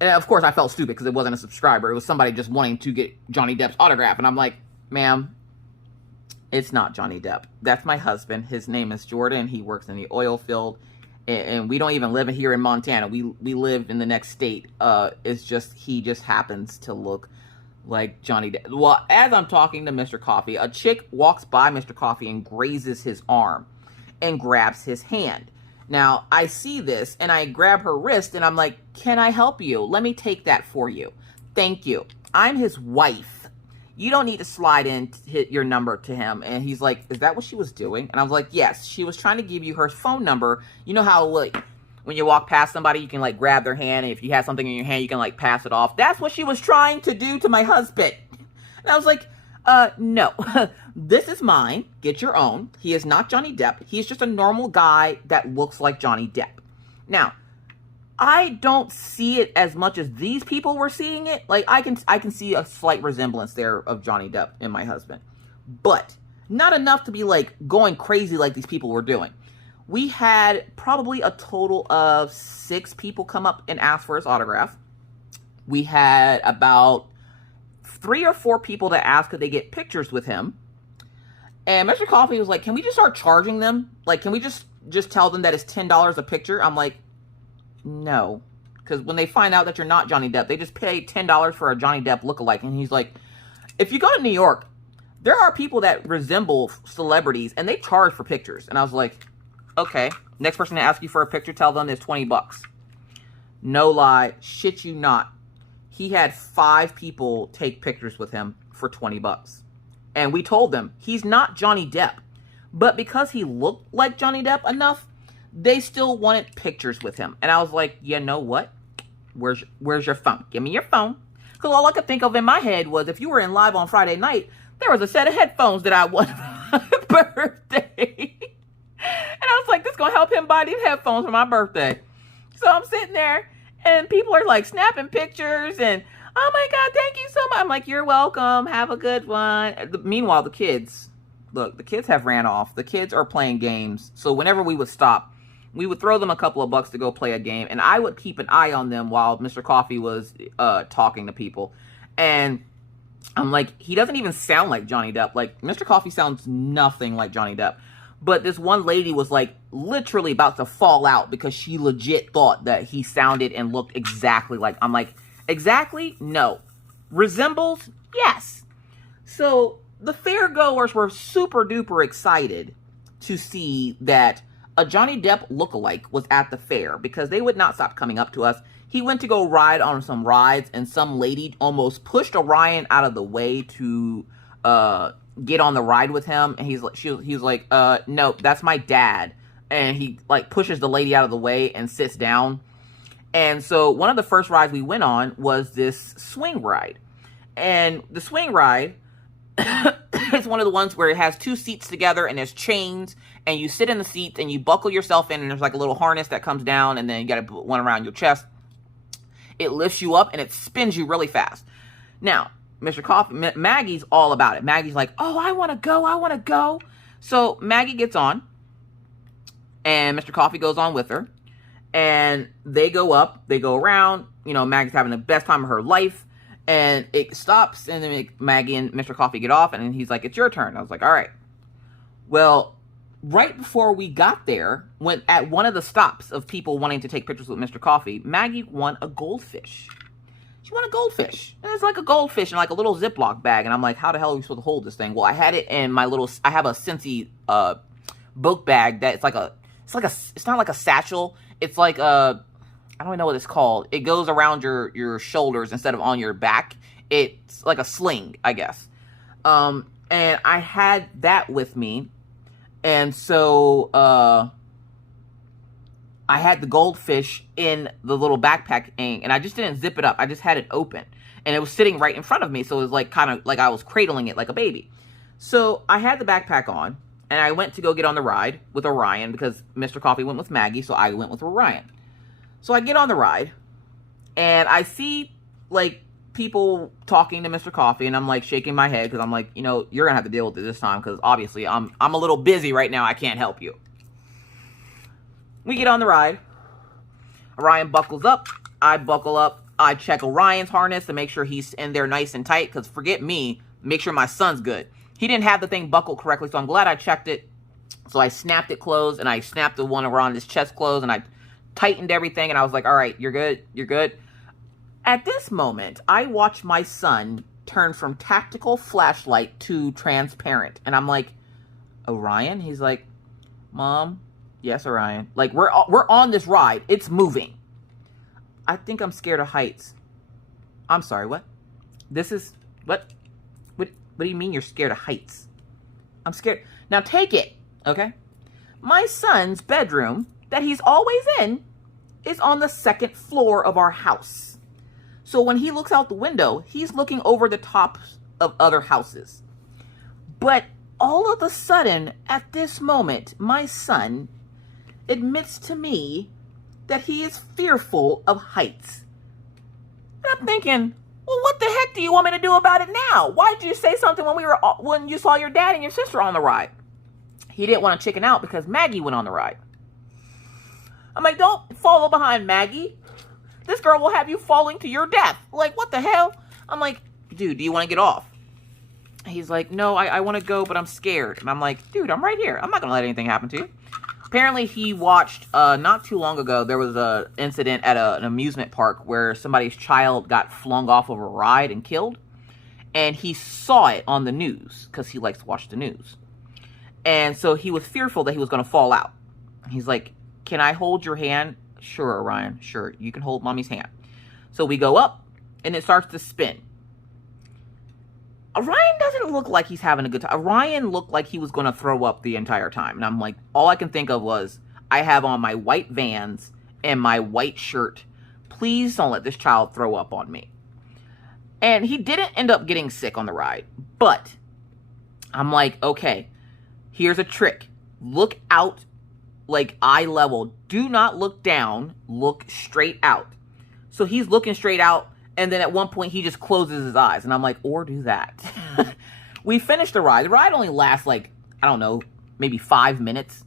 of course I felt stupid because it wasn't a subscriber. It was somebody just wanting to get Johnny Depp's autograph. And I'm like, ma'am, it's not Johnny Depp. That's my husband. His name is Jordan. He works in the oil field. And we don't even live here in Montana. We live in the next state. It's just, he just happens to look like Johnny Depp. Well, as I'm talking to Mr. Coffee, a chick walks by Mr. Coffee and grazes his arm and grabs his hand. Now, I see this and I grab her wrist and I'm like, can I help you? Let me take that for you. Thank you. I'm his wife. You don't need to slide in to hit your number to him. And he's like, is that what she was doing? And I was like, yes, she was trying to give you her phone number. You know how, like, when you walk past somebody, you can, like, grab their hand. And if you have something in your hand, you can, like, pass it off. That's what she was trying to do to my husband. And I was like, no, this is mine. Get your own. He is not Johnny Depp. He's just a normal guy that looks like Johnny Depp. Now, I don't see it as much as these people were seeing it. Like, I can see a slight resemblance there of Johnny Depp and my husband. But not enough to be, like, going crazy like these people were doing. We had probably a total of 6 people come up and ask for his autograph. We had about 3 or 4 people that asked could they get pictures with him. And Mr. Coffee was like, can we just start charging them? Like, can we just tell them that it's $10 a picture? I'm like, no, because when they find out that you're not Johnny Depp, they just pay $10 for a Johnny Depp lookalike. And he's like, if you go to New York, there are people that resemble celebrities and they charge for pictures. And I was like, okay, next person to ask you for a picture, tell them it's $20. No lie, shit you not. He had 5 people take pictures with him for $20. And we told them he's not Johnny Depp, but because he looked like Johnny Depp enough, they still wanted pictures with him. And I was like, you know what? Where's your phone? Give me your phone. Because all I could think of in my head was if you were in live on Friday night, there was a set of headphones that I won for my birthday. And I was like, this is going to help him buy these headphones for my birthday. So I'm sitting there and people are like snapping pictures and, oh my God, thank you so much. I'm like, you're welcome. Have a good one. Meanwhile, the kids, look, the kids have ran off. The kids are playing games. So whenever we would stop, we would throw them a couple of bucks to go play a game. And I would keep an eye on them while Mr. Coffee was talking to people. And I'm like, he doesn't even sound like Johnny Depp. Like, Mr. Coffee sounds nothing like Johnny Depp. But this one lady was like literally about to fall out because she legit thought that he sounded and looked exactly like. I'm like, exactly? No. Resembles? Yes. So the fair goers were super duper excited to see that a Johnny Depp lookalike was at the fair because they would not stop coming up to us. He went to go ride on some rides and some lady almost pushed Orion out of the way to get on the ride with him. And he was like, no, that's my dad. And he like pushes the lady out of the way and sits down. And so one of the first rides we went on was this swing ride. And the swing ride it's one of the ones where it has 2 seats together and there's chains and you sit in the seats and you buckle yourself in and there's like a little harness that comes down and then you got to put one around your chest. It lifts you up and it spins you really fast. Now, Mr. Coffee, Maggie's all about it. Maggie's like, oh, I want to go. I want to go. So Maggie gets on and Mr. Coffee goes on with her and they go up, they go around, you know, Maggie's having the best time of her life. And it stops, and then Maggie and Mr. Coffee get off, and he's like, it's your turn. I was like, all right. Well, right before we got there, when at one of the stops of people wanting to take pictures with Mr. Coffee, Maggie won a goldfish. She won a goldfish. And it's like a goldfish in like a little Ziploc bag. And I'm like, how the hell are we supposed to hold this thing? Well, I had it in my little, I have a Scentsy book bag that it's not like a satchel. It's like a, I don't know what it's called. It goes around your shoulders instead of on your back. It's like a sling, I guess. And I had that with me. And so I had the goldfish in the little backpack, and I just didn't zip it up. I just had it open. And it was sitting right in front of me. So it was like kind of like I was cradling it like a baby. So I had the backpack on, and I went to go get on the ride with Orion because Mr. Coffee went with Maggie, so I went with Orion. So I get on the ride, and I see, like, people talking to Mr. Coffee, and I'm, like, shaking my head because I'm like, you know, you're going to have to deal with it this time because obviously I'm a little busy right now. I can't help you. We get on the ride. Orion buckles up. I buckle up. I check Orion's harness to make sure he's in there nice and tight because forget me, make sure my son's good. He didn't have the thing buckled correctly, so I'm glad I checked it. So I snapped it closed, and I snapped the one around his chest closed, and I tightened everything, and I was like, all right, you're good, you're good. At this moment, I watched my son turn from tactical flashlight to transparent, and I'm like, Orion? He's like, Mom? Yes, Orion. Like, we're on this ride. It's moving. I think I'm scared of heights. I'm sorry, what? This is, what? What do you mean you're scared of heights? I'm scared. Now take it, okay? My son's bedroom that he's always in is on the second floor of our house. So when he looks out the window, he's looking over the tops of other houses. But all of a sudden, at this moment, my son admits to me that he is fearful of heights. And I'm thinking, well, what the heck do you want me to do about it now? Why did you say something when you saw your dad and your sister on the ride? He didn't want to chicken out because Maggie went on the ride. I'm like, don't follow behind Maggie. This girl will have you falling to your death. Like, what the hell? I'm like, dude, do you want to get off? He's like, no, I want to go, but I'm scared. And I'm like, dude, I'm right here. I'm not going to let anything happen to you. Apparently, he watched, not too long ago, there was an incident at an amusement park where somebody's child got flung off of a ride and killed. And he saw it on the news, because he likes to watch the news. And so he was fearful that he was going to fall out. He's like, can I hold your hand? Sure, Orion, sure. You can hold Mommy's hand. So we go up, and it starts to spin. Orion doesn't look like he's having a good time. Orion looked like he was going to throw up the entire time. And I'm like, all I can think of was, I have on my white Vans and my white shirt. Please don't let this child throw up on me. And he didn't end up getting sick on the ride. But I'm like, okay, here's a trick. Look out like eye level. Do not look down. Look straight out. So he's looking straight out. And then at one point, he just closes his eyes. And I'm like, or do that. We finished the ride. The ride only lasts like, I don't know, maybe 5 minutes.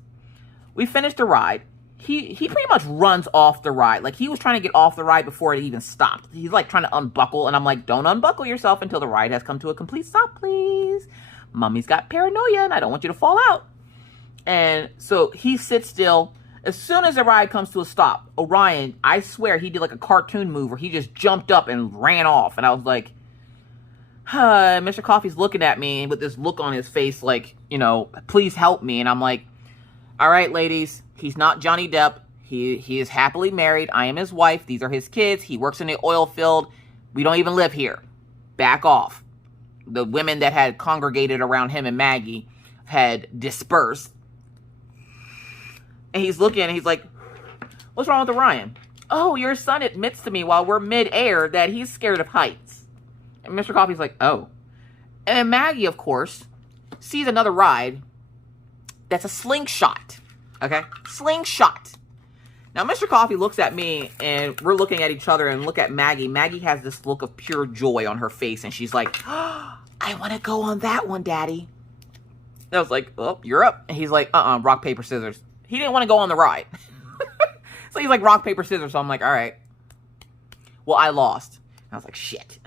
We finished the ride. He pretty much runs off the ride. Like, he was trying to get off the ride before it even stopped. He's like trying to unbuckle. And I'm like, don't unbuckle yourself until the ride has come to a complete stop, please. Mommy's got paranoia and I don't want you to fall out. And so he sits still. As soon as the ride comes to a stop, Orion, I swear he did like a cartoon move where he just jumped up and ran off. And I was like, Mr. Coffee's looking at me with this look on his face like, you know, please help me. And I'm like, all right, ladies, he's not Johnny Depp. He is happily married. I am his wife. These are his kids. He works in the oil field. We don't even live here. Back off. The women that had congregated around him and Maggie had dispersed. And he's looking and he's like, what's wrong with Orion? Oh, your son admits to me while we're mid-air that he's scared of heights. And Mr. Coffee's like, oh. And then Maggie, of course, sees another ride that's a slingshot. Okay? Slingshot. Now, Mr. Coffee looks at me and we're looking at each other and look at Maggie. Maggie has this look of pure joy on her face and she's like, oh, I want to go on that one, Daddy. And I was like, oh, you're up. And he's like, rock, paper, scissors. He didn't want to go on the ride. So he's like, rock, paper, scissors. So I'm like, all right. Well, I lost. I was like, shit.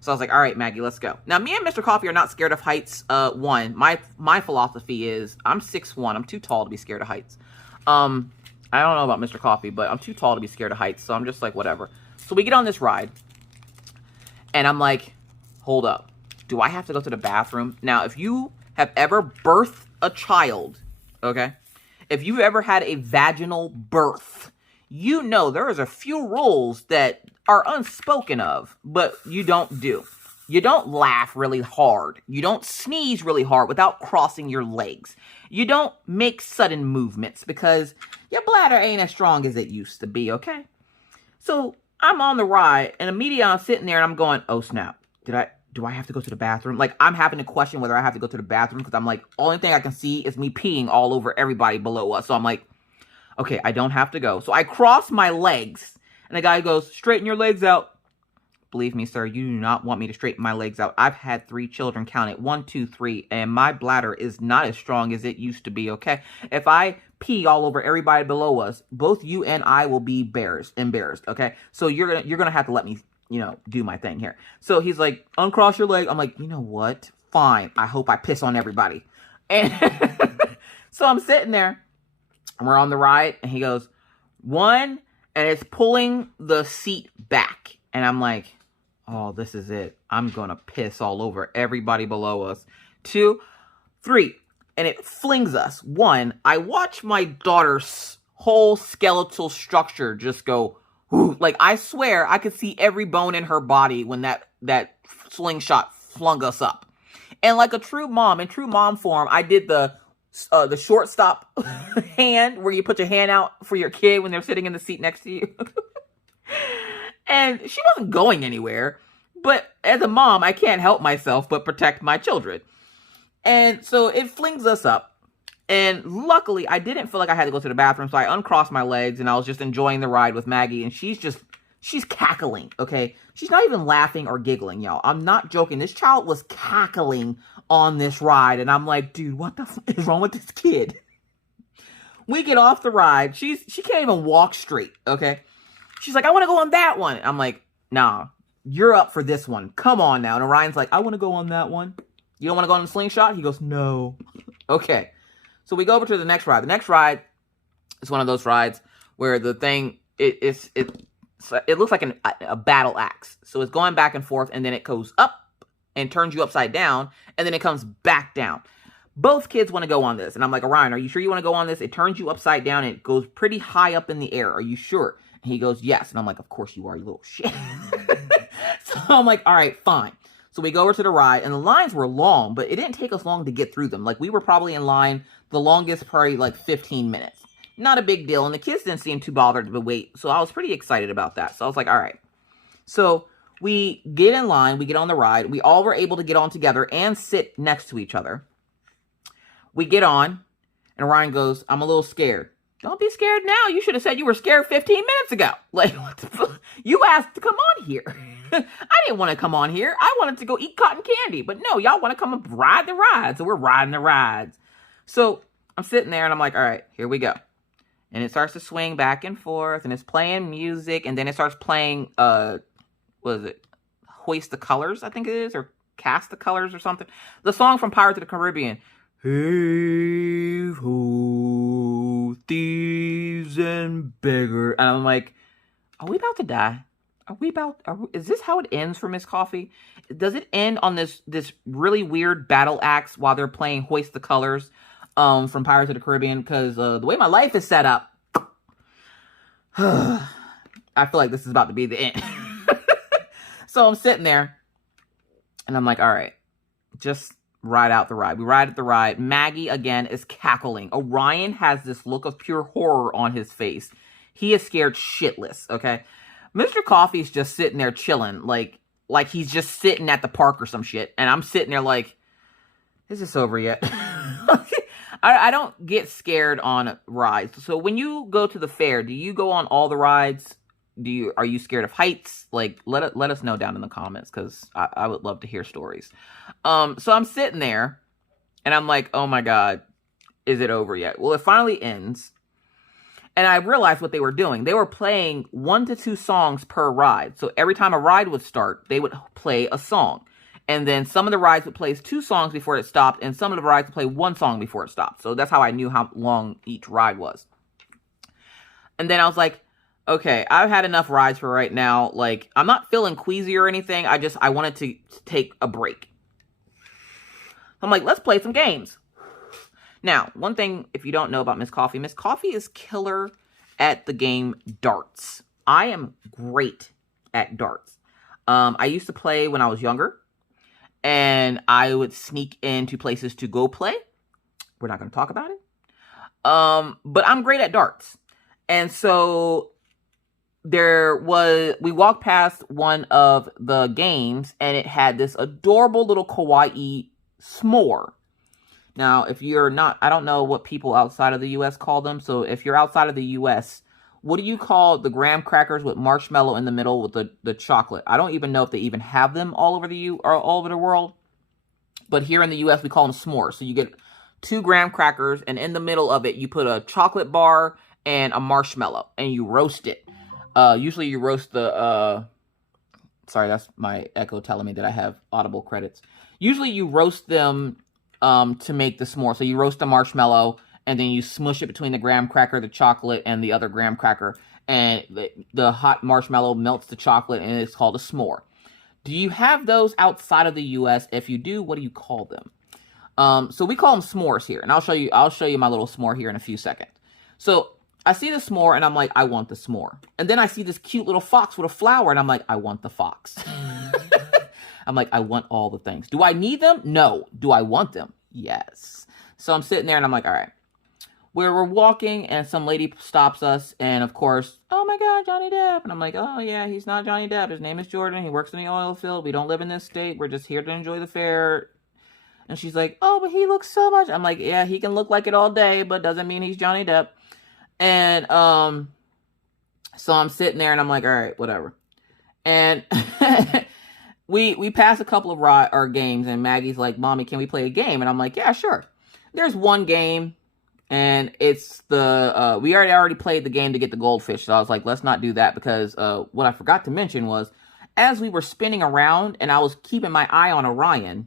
So I was like, all right, Maggie, let's go. Now, me and Mr. Coffee are not scared of heights. One, my philosophy is I'm 6'1". I'm too tall to be scared of heights. I don't know about Mr. Coffee, but I'm too tall to be scared of heights. So I'm just like, whatever. So we get on this ride. And I'm like, hold up. Do I have to go to the bathroom? Now, if you have ever birthed a child, okay? If you've ever had a vaginal birth, you know there is a few rules that are unspoken of, but you don't do. You don't laugh really hard. You don't sneeze really hard without crossing your legs. You don't make sudden movements because your bladder ain't as strong as it used to be, okay? So I'm on the ride, and immediately I'm sitting there, and I'm going, oh, snap. Do I have to go to the bathroom? Like, I'm having to question whether I have to go to the bathroom because I'm like, only thing I can see is me peeing all over everybody below us. So I'm like, okay, I don't have to go. So I cross my legs, and the guy goes, straighten your legs out. Believe me, sir, you do not want me to straighten my legs out. I've had 3 children, counted 1, 2, 3, and my bladder is not as strong as it used to be, okay? If I pee all over everybody below us, both you and I will be embarrassed, okay? So you're gonna have to let me, do my thing here. So he's like, uncross your leg. I'm like, you know what? Fine. I hope I piss on everybody. And so I'm sitting there, and we're on the ride, and he goes, 1, and it's pulling the seat back. And I'm like, oh, this is it. I'm going to piss all over everybody below us. 2, 3, and it flings us. 1, I watch my daughter's whole skeletal structure just go, whoo. Like, I swear I could see every bone in her body when that slingshot flung us up. And like a true mom, in true mom form, I did the shortstop hand, where you put your hand out for your kid when they're sitting in the seat next to you. And she wasn't going anywhere. But as a mom, I can't help myself but protect my children. And so it flings us up. And luckily, I didn't feel like I had to go to the bathroom. So I uncrossed my legs and I was just enjoying the ride with Maggie. And she's cackling, okay? She's not even laughing or giggling, y'all. I'm not joking. This child was cackling on this ride. And I'm like, dude, what the f is wrong with this kid? We get off the ride. She can't even walk straight, okay? She's like, I want to go on that one. I'm like, nah, you're up for this one. Come on now. And Orion's like, I want to go on that one. You don't want to go on the Slingshot? He goes, no. Okay. So we go over to the next ride. The next ride is one of those rides where the thing, it looks like a battle axe. So it's going back and forth, and then it goes up and turns you upside down, and then it comes back down. Both kids want to go on this. And I'm like, Orion, are you sure you want to go on this? It turns you upside down, and it goes pretty high up in the air. Are you sure? And he goes, yes. And I'm like, of course you are, you little shit. So I'm like, all right, fine. So we go over to the ride, and the lines were long, but it didn't take us long to get through them. Like, we were probably in line the longest, probably like 15 minutes. Not a big deal. And the kids didn't seem too bothered to wait. So I was pretty excited about that. So I was like, all right. So we get in line. We get on the ride. We all were able to get on together and sit next to each other. We get on, and Orion goes, I'm a little scared. Don't be scared now. You should have said you were scared 15 minutes ago. Like, what the fuck? You asked to come on here. I didn't want to come on here. I wanted to go eat cotton candy. But no, y'all want to come and ride the rides. So we're riding the rides. So I'm sitting there, and I'm like, all right, here we go. And it starts to swing back and forth, and it's playing music, and then it starts playing, what is it? Hoist the Colors, I think it is, or Cast the Colors or something. The song from Pirates of the Caribbean. Hey ho, thieves and beggar. And I'm like, are we about to die? Is this how it ends for Miss Coffee? Does it end on this really weird battle axe while they're playing Hoist the Colors from Pirates of the Caribbean? Because the way my life is set up, I feel like this is about to be the end. So I'm sitting there, and I'm like, all right, just ride out the ride. We ride at the ride. Maggie, again, is cackling. Orion has this look of pure horror on his face. He is scared shitless, okay? Mr. Coffee's just sitting there chilling, like he's just sitting at the park or some shit. And I'm sitting there like, is this over yet? I don't get scared on rides. So when you go to the fair, do you go on all the rides? Are you scared of heights? Like, let us know down in the comments, because I would love to hear stories. So I'm sitting there, and I'm like, oh my God, is it over yet? Well, it finally ends. And I realized what they were doing. They were playing 1 to 2 songs per ride. So every time a ride would start, they would play a song. And then some of the rides would play 2 songs before it stopped, and some of the rides would play 1 song before it stopped. So that's how I knew how long each ride was. And then I was like, okay, I've had enough rides for right now. Like, I'm not feeling queasy or anything. I wanted to take a break. I'm like, let's play some games. Now, one thing, if you don't know about Miss Coffee is killer at the game darts. I am great at darts. I used to play when I was younger. and I would sneak into places to go play. We're not going to talk about it. But I'm great at darts. And so we walked past one of the games, and it had this adorable little kawaii s'more. Now, if you're not, I don't know what people outside of the U.S. call them. So if you're outside of the U.S., what do you call the graham crackers with marshmallow in the middle with the chocolate? I don't even know if they even have them all over the world. But here in the U.S., we call them s'mores. So you get 2 graham crackers, and in the middle of it, you put a chocolate bar and a marshmallow, and you roast it. Usually you roast the, sorry, that's my Echo telling me that I have Audible credits. Usually you roast them to make the s'more. So you roast the marshmallow, and then you smush it between the graham cracker, the chocolate, and the other graham cracker. And the hot marshmallow melts the chocolate, and it's called a s'more. Do you have those outside of the U.S.? If you do, what do you call them? So we call them s'mores here. And I'll show you my little s'more here in a few seconds. So I see the s'more, and I'm like, I want the s'more. And then I see this cute little fox with a flower, and I'm like, I want the fox. I'm like, I want all the things. Do I need them? No. Do I want them? Yes. So I'm sitting there, and I'm like, all right. We're walking, and some lady stops us, and of course, oh my God, Johnny Depp. And I'm like, oh yeah, he's not Johnny Depp. His name is Jordan. He works in the oil field. We don't live in this state. We're just here to enjoy the fair. And she's like, oh, but he looks so much. I'm like, yeah, he can look like it all day, but doesn't mean he's Johnny Depp. And so I'm sitting there, and I'm like, all right, whatever. And we pass a couple of our games, and Maggie's like, Mommy, can we play a game? And I'm like, yeah, sure. There's one game. And it's the, we already played the game to get the goldfish. So I was like, let's not do that, because what I forgot to mention was, as we were spinning around and I was keeping my eye on Orion,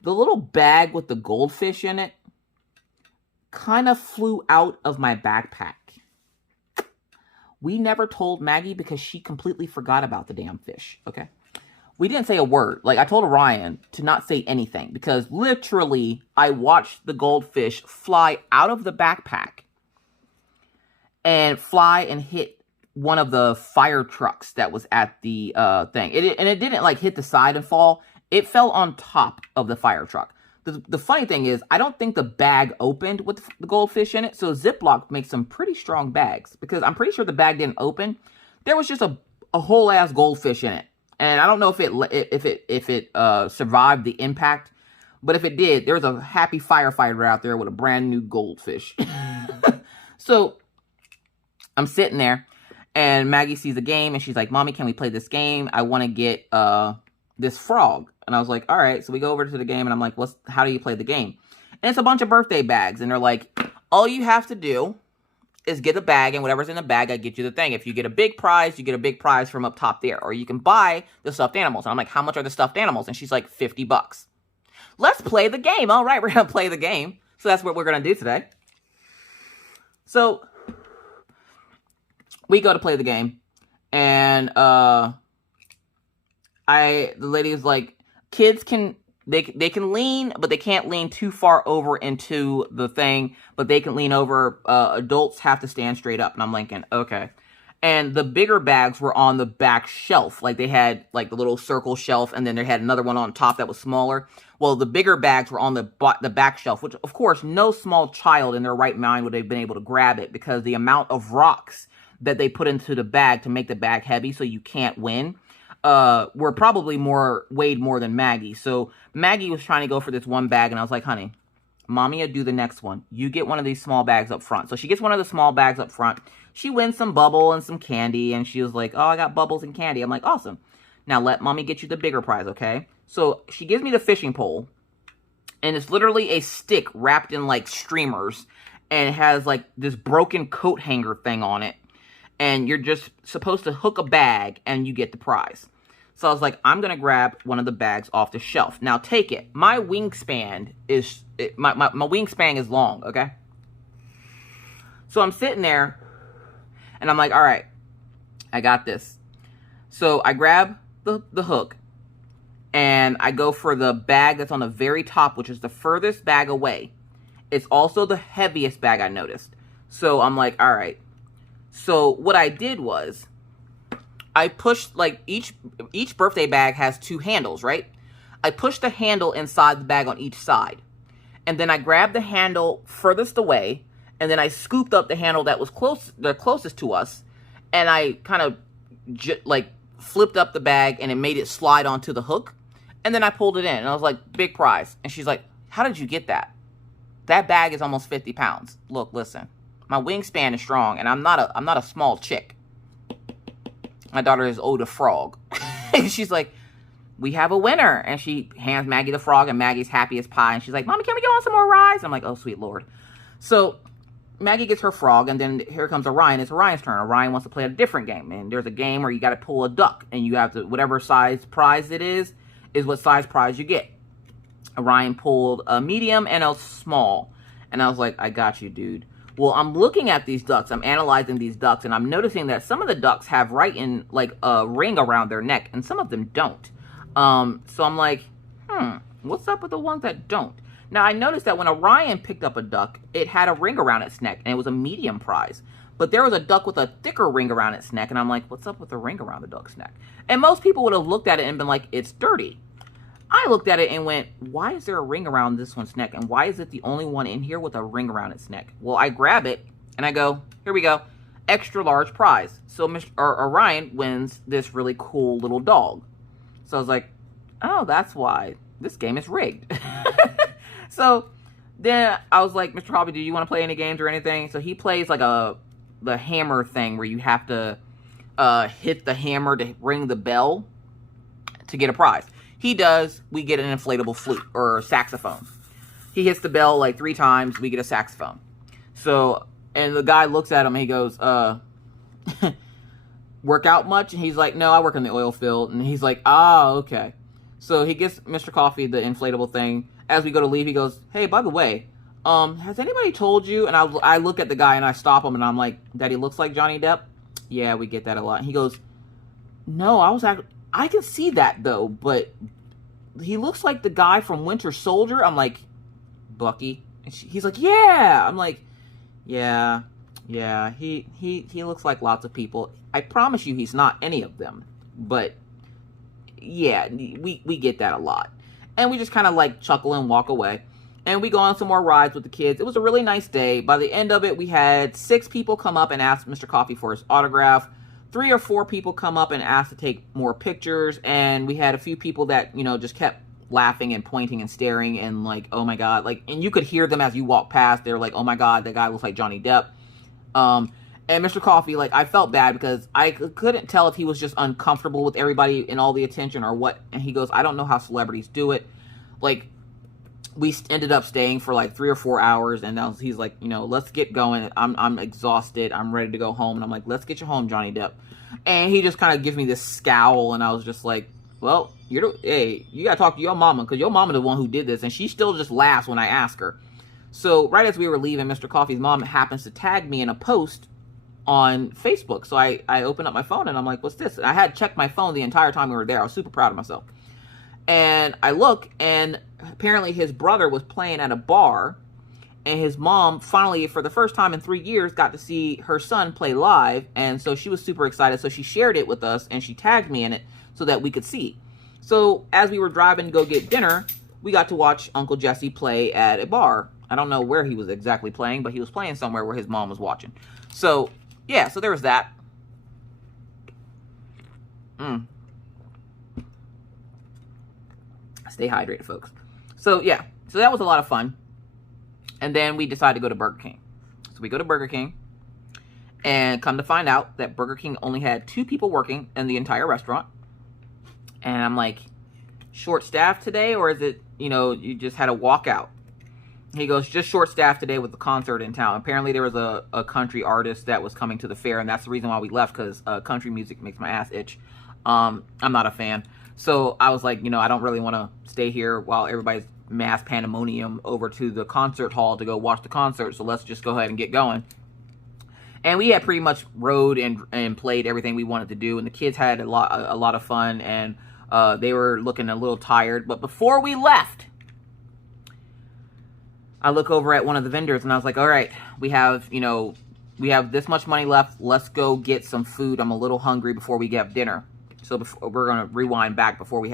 the little bag with the goldfish in it kind of flew out of my backpack. We never told Maggie because she completely forgot about the damn fish, okay? We didn't say a word. Like, I told Orion to not say anything, because literally I watched the goldfish fly out of the backpack and fly and hit one of the fire trucks that was at the thing. And it didn't like hit the side and fall. It fell on top of the fire truck. The funny thing is, I don't think the bag opened with the goldfish in it. So Ziploc makes some pretty strong bags, because I'm pretty sure the bag didn't open. There was just a whole ass goldfish in it. And I don't know if it survived the impact, but if it did, there was a happy firefighter out there with a brand new goldfish. So I'm sitting there, and Maggie sees a game, and she's like, Mommy, can we play this game? I want to get this frog. And I was like, all right. So we go over to the game, and I'm like, how do you play the game? And it's a bunch of birthday bags, and they're like, all you have to do is get a bag, and whatever's in the bag, I get you the thing. If you get a big prize, you get a big prize from up top there. Or you can buy the stuffed animals. And I'm like, how much are the stuffed animals? And she's like, $50. Let's play the game. All right, we're going to play the game. So that's what we're going to do today. So we go to play the game. And the lady is like, kids can... They can lean, but they can't lean too far over into the thing, but they can lean over. Adults have to stand straight up. And I'm thinking, okay. And the bigger bags were on the back shelf. Like, they had, like, the little circle shelf, and then they had another one on top that was smaller. Well, the bigger bags were on the back shelf, which, of course, no small child in their right mind would have been able to grab it, because the amount of rocks that they put into the bag to make the bag heavy so you can't win were probably weighed more than Maggie. So Maggie was trying to go for this one bag, and I was like, honey, Mommy will do the next one. You get one of these small bags up front. So she gets one of the small bags up front. She wins some bubble and some candy, and she was like, oh, I got bubbles and candy. I'm like, awesome. Now let Mommy get you the bigger prize, okay? So she gives me the fishing pole, and it's literally a stick wrapped in, like, streamers, and it has, like, this broken coat hanger thing on it, and you're just supposed to hook a bag, and you get the prize. So I was like, I'm going to grab one of the bags off the shelf. Now, take it. My wingspan is, my wingspan is long, okay? So I'm sitting there, and I'm like, all right, I got this. So I grab the hook, and I go for the bag that's on the very top, which is the furthest bag away. It's also the heaviest bag, I noticed. So I'm like, all right. So what I did was, I pushed, like, each birthday bag has 2 handles, right? I pushed the handle inside the bag on each side. And then I grabbed the handle furthest away, and then I scooped up the handle that was the closest to us, and I kind of like flipped up the bag and it made it slide onto the hook. And then I pulled it in, and I was like, big prize. And she's like, how did you get that? That bag is almost 50 pounds. Look, listen, my wingspan is strong, and I'm not a small chick. My daughter is owed a frog. And she's like, we have a winner. And she hands Maggie the frog, and Maggie's happy as pie. And she's like, Mommy, can we go on some more rides? I'm like, oh, sweet Lord. So Maggie gets her frog, and then here comes Orion. It's Orion's turn. Orion wants to play a different game. And there's a game where you got to pull a duck, and you have to, whatever size prize it is what size prize you get. Orion pulled a medium and a small. And I was like, I got you, dude. Well, I'm looking at these ducks. I'm analyzing these ducks, and I'm noticing that some of the ducks have right in like a ring around their neck, and some of them don't. So I'm like, what's up with the ones that don't? Now, I noticed that when Orion picked up a duck, it had a ring around its neck, and it was a medium prize. But there was a duck with a thicker ring around its neck, and I'm like, what's up with the ring around the duck's neck? And most people would have looked at it and been like, it's dirty. I looked at it and went, why is there a ring around this one's neck? And why is it the only one in here with a ring around its neck? Well, I grab it, and I go, here we go, extra large prize. So Orion wins this really cool little dog. So I was like, oh, that's why this game is rigged. So then I was like, Mr. Hobby, do you want to play any games or anything? So he plays like the hammer thing where you have to hit the hammer to ring the bell to get a prize. He does, we get an inflatable flute or saxophone. He hits the bell like 3 times, we get a saxophone. So, and the guy looks at him and he goes, work out much? And he's like, no, I work in the oil field. And he's like, ah, okay. So he gets Mr. Coffee the inflatable thing. As we go to leave, he goes, hey, by the way, has anybody told you? And I look at the guy and I stop him and I'm like, that he looks like Johnny Depp? Yeah, we get that a lot. And he goes, no, I can see that though, but he looks like the guy from Winter Soldier. I'm like, Bucky? And he's like, yeah. I'm like, yeah, he looks like lots of people. I promise you he's not any of them. But yeah, we get that a lot. And we just kind of like chuckle and walk away. And we go on some more rides with the kids. It was a really nice day. By the end of it, we had 6 people come up and ask Mr. Coffee for his autograph. 3 or 4 people come up and ask to take more pictures. And we had a few people that, you know, just kept laughing and pointing and staring and like, oh my God. Like, and you could hear them as you walk past. They're like, oh my God, that guy looks like Johnny Depp. And Mr. Coffee, like, I felt bad because I couldn't tell if he was just uncomfortable with everybody and all the attention or what. And he goes, I don't know how celebrities do it. Like, we ended up staying for like 3 or 4 hours. And now he's like, you know, let's get going. I'm exhausted. I'm ready to go home. And I'm like, let's get you home, Johnny Depp. And he just kind of gives me this scowl. And I was just like, well, hey, you got to talk to your mama because your mama the one who did this. And she still just laughs when I ask her. So right as we were leaving, Mr. Coffee's mom happens to tag me in a post on Facebook. So I open up my phone and I'm like, what's this? And I had checked my phone the entire time we were there. I was super proud of myself. And I look, and apparently his brother was playing at a bar, and his mom finally, for the first time in 3 years, got to see her son play live. And so she was super excited. So she shared it with us and she tagged me in it so that we could see. So as we were driving to go get dinner, we got to watch Uncle Jesse play at a bar. I don't know where he was exactly playing, but he was playing somewhere where his mom was watching. So yeah, so there was that. Stay hydrated, folks. So yeah, so that was a lot of fun. And then we decided to go to Burger King. So we go to Burger King, and come to find out that Burger King only had 2 people working in the entire restaurant. And I'm like, short staffed today, or is it, you know, you just had a walkout? He goes, just short staffed today with the concert in town. Apparently there was a country artist that was coming to the fair, and that's the reason why we left, because country music makes my ass itch. I'm not a fan. So I was like, you know, I don't really want to stay here while everybody's mass pandemonium over to the concert hall to go watch the concert. So let's just go ahead and get going. And we had pretty much rode and played everything we wanted to do. And the kids had a lot of fun, and they were looking a little tired. But before we left, I look over at one of the vendors and I was like, all right, we have this much money left. Let's go get some food. I'm a little hungry before we get dinner. So we're going to rewind back before we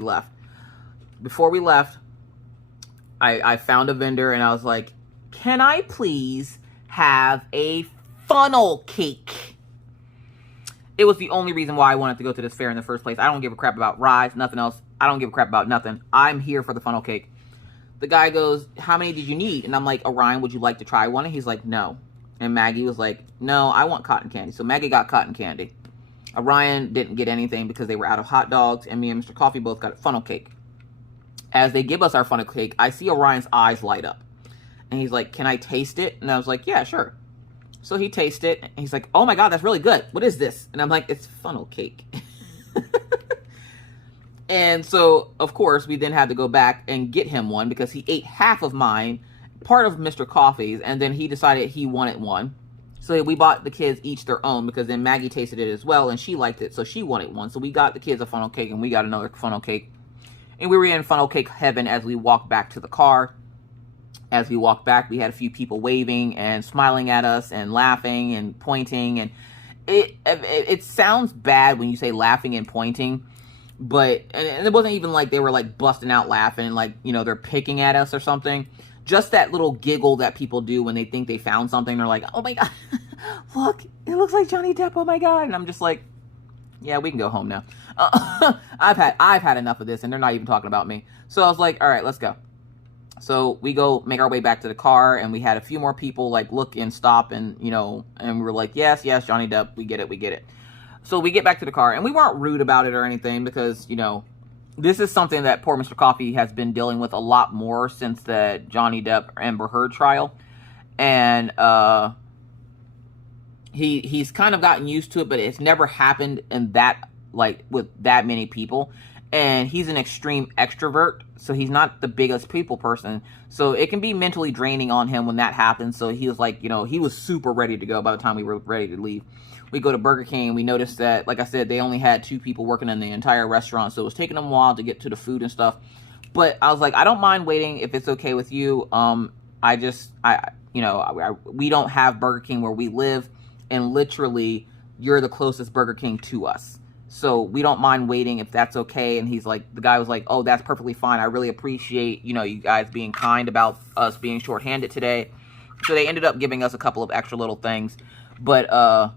left. before we left, I found a vendor and I was like, can I please have a funnel cake? It was the only reason why I wanted to go to this fair in the first place. I don't give a crap about rides, nothing else. I don't give a crap about nothing. I'm here for the funnel cake. The guy goes, how many did you need? And I'm like, Orion, would you like to try one? And he's like, no. And Maggie was like, no, I want cotton candy. So Maggie got cotton candy. Orion didn't get anything because they were out of hot dogs. And me and Mr. Coffee both got funnel cake. As they give us our funnel cake, I see Orion's eyes light up. And he's like, can I taste it? And I was like, yeah, sure. So he tasted it, and he's like, oh my God, that's really good. What is this? And I'm like, it's funnel cake. And so, of course, we then had to go back and get him one because he ate half of mine, part of Mr. Coffee's, and then he decided he wanted one. So we bought the kids each their own because then Maggie tasted it as well, and she liked it, so she wanted one. So we got the kids a funnel cake, and we got another funnel cake. And we were in funnel cake heaven as we walked back to the car. As we walked back, we had a few people waving and smiling at us and laughing and pointing. And it sounds bad when you say laughing and pointing, but and it wasn't even like they were like busting out laughing and like, you know, they're picking at us or something. Just that little giggle that people do when they think they found something. They're like, oh my God, look, it looks like Johnny Depp. Oh my God. And I'm just like, yeah, we can go home now. I've had enough of this, and they're not even talking about me. So I was like, all right, let's go. So we go make our way back to the car, and we had a few more people like look and stop, and you know, and we were like, yes, Johnny Depp, we get it. So we get back to the car, and we weren't rude about it or anything because, you know, this is something that poor Mr. Coffee has been dealing with a lot more since the Johnny Depp Amber Heard trial, and he's kind of gotten used to it, but it's never happened in that like with that many people. And he's an extreme extrovert, so he's not the biggest people person. So it can be mentally draining on him when that happens. So he was like, you know, he was super ready to go by the time we were ready to leave. We go to Burger King. We noticed that, like I said, they only had 2 people working in the entire restaurant. So it was taking them a while to get to the food and stuff. But I was like, I don't mind waiting if it's okay with you. We don't have Burger King where we live. And literally, you're the closest Burger King to us. So we don't mind waiting if that's okay. And he's like, the guy was like, oh, that's perfectly fine. I really appreciate, you know, you guys being kind about us being shorthanded today. So they ended up giving us a couple of extra little things. But,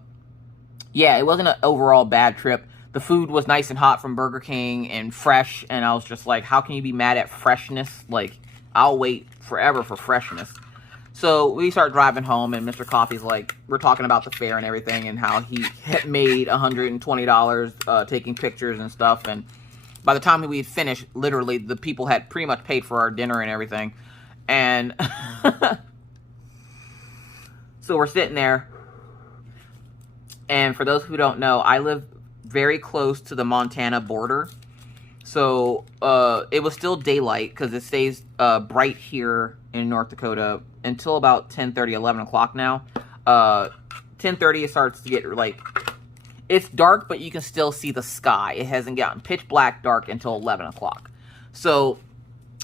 yeah, it wasn't an overall bad trip. The food was nice and hot from Burger King and fresh. And I was just like, how can you be mad at freshness? Like, I'll wait forever for freshness. So we start driving home, and Mr. Coffee's like, we're talking about the fair and everything and how he had made $120 taking pictures and stuff. And by the time we had finished, literally, the people had pretty much paid for our dinner and everything. And so we're sitting there. And for those who don't know, I live very close to the Montana border. So it was still daylight because it stays bright here in North Dakota until about 10:30, 11 o'clock now. 10:30 it starts to get like, it's dark, but you can still see the sky. It hasn't gotten pitch black dark until 11 o'clock. So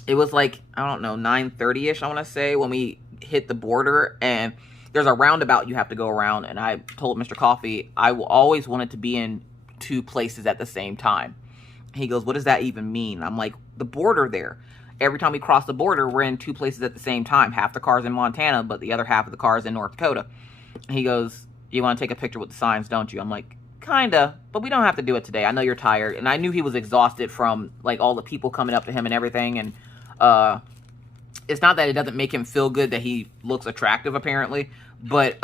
it was like, I don't know, 9:30ish, I want to say, when we hit the border. And there's a roundabout you have to go around. And I told Mr. Coffee, I will always want it to be in 2 places at the same time. He goes, what does that even mean? I'm like, the border there. Every time we cross the border, we're in 2 places at the same time. Half the car's in Montana, but the other half of the car's in North Dakota. He goes, you want to take a picture with the signs, don't you? I'm like, kinda, but we don't have to do it today. I know you're tired. And I knew he was exhausted from like all the people coming up to him and everything. And it's not that it doesn't make him feel good that he looks attractive, apparently. But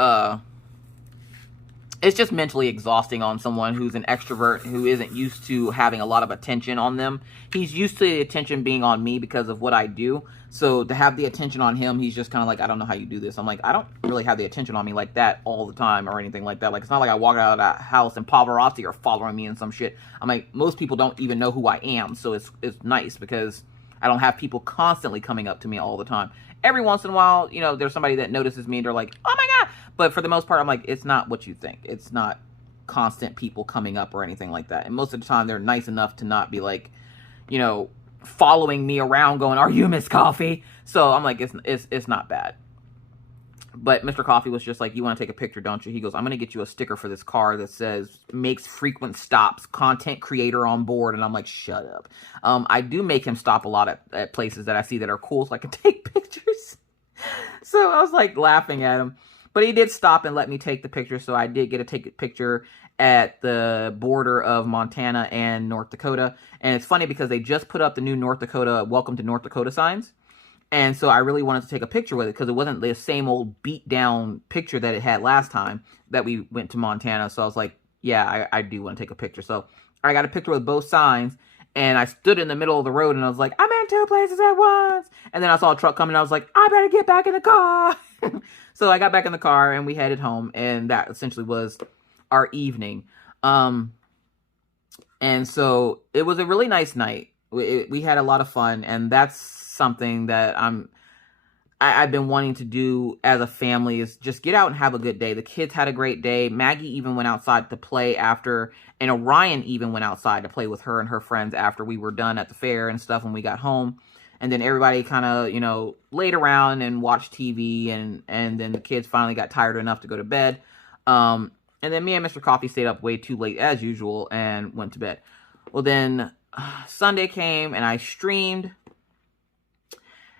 it's just mentally exhausting on someone who's an extrovert who isn't used to having a lot of attention on them. He's used to the attention being on me because of what I do. So to have the attention on him, he's just kind of like, I don't know how you do this. I'm like, I don't really have the attention on me like that all the time or anything like that. Like, it's not like I walk out of that house and paparazzi are following me and some shit. I'm like, most people don't even know who I am. So it's nice because I don't have people constantly coming up to me all the time. Every once in a while, you know, there's somebody that notices me and they're like, oh my God. But for the most part, I'm like, it's not what you think. It's not constant people coming up or anything like that. And most of the time, they're nice enough to not be like, you know, following me around going, are you Miss Coffee? So I'm like, it's not bad. But Mr. Coffee was just like, you want to take a picture, don't you? He goes, I'm going to get you a sticker for this car that says, makes frequent stops, content creator on board. And I'm like, shut up. I do make him stop a lot at places that I see that are cool so I can take pictures. So I was like laughing at him. But he did stop and let me take the picture. So I did get to take a picture at the border of Montana and North Dakota. And it's funny because they just put up the new North Dakota, welcome to North Dakota signs. And so I really wanted to take a picture with it because it wasn't the same old beat down picture that it had last time that we went to Montana. So I was like, yeah, I do want to take a picture. So I got a picture with both signs and I stood in the middle of the road and I was like, I'm in two places at once. And then I saw a truck coming and I was like, I better get back in the car. So I got back in the car and we headed home, and that essentially was our evening. And so it was a really nice night. We had a lot of fun, and that's something that I've been wanting to do as a family, is just get out and have a good day. The kids had a great day. Maggie even went outside to play after, and Orion even went outside to play with her and her friends after we were done at the fair and stuff when we got home. And then everybody kind of, you know, laid around and watched TV, and then the kids finally got tired enough to go to bed. And then me and Mr. Coffee stayed up way too late as usual and went to bed. Well, then Sunday came and I streamed.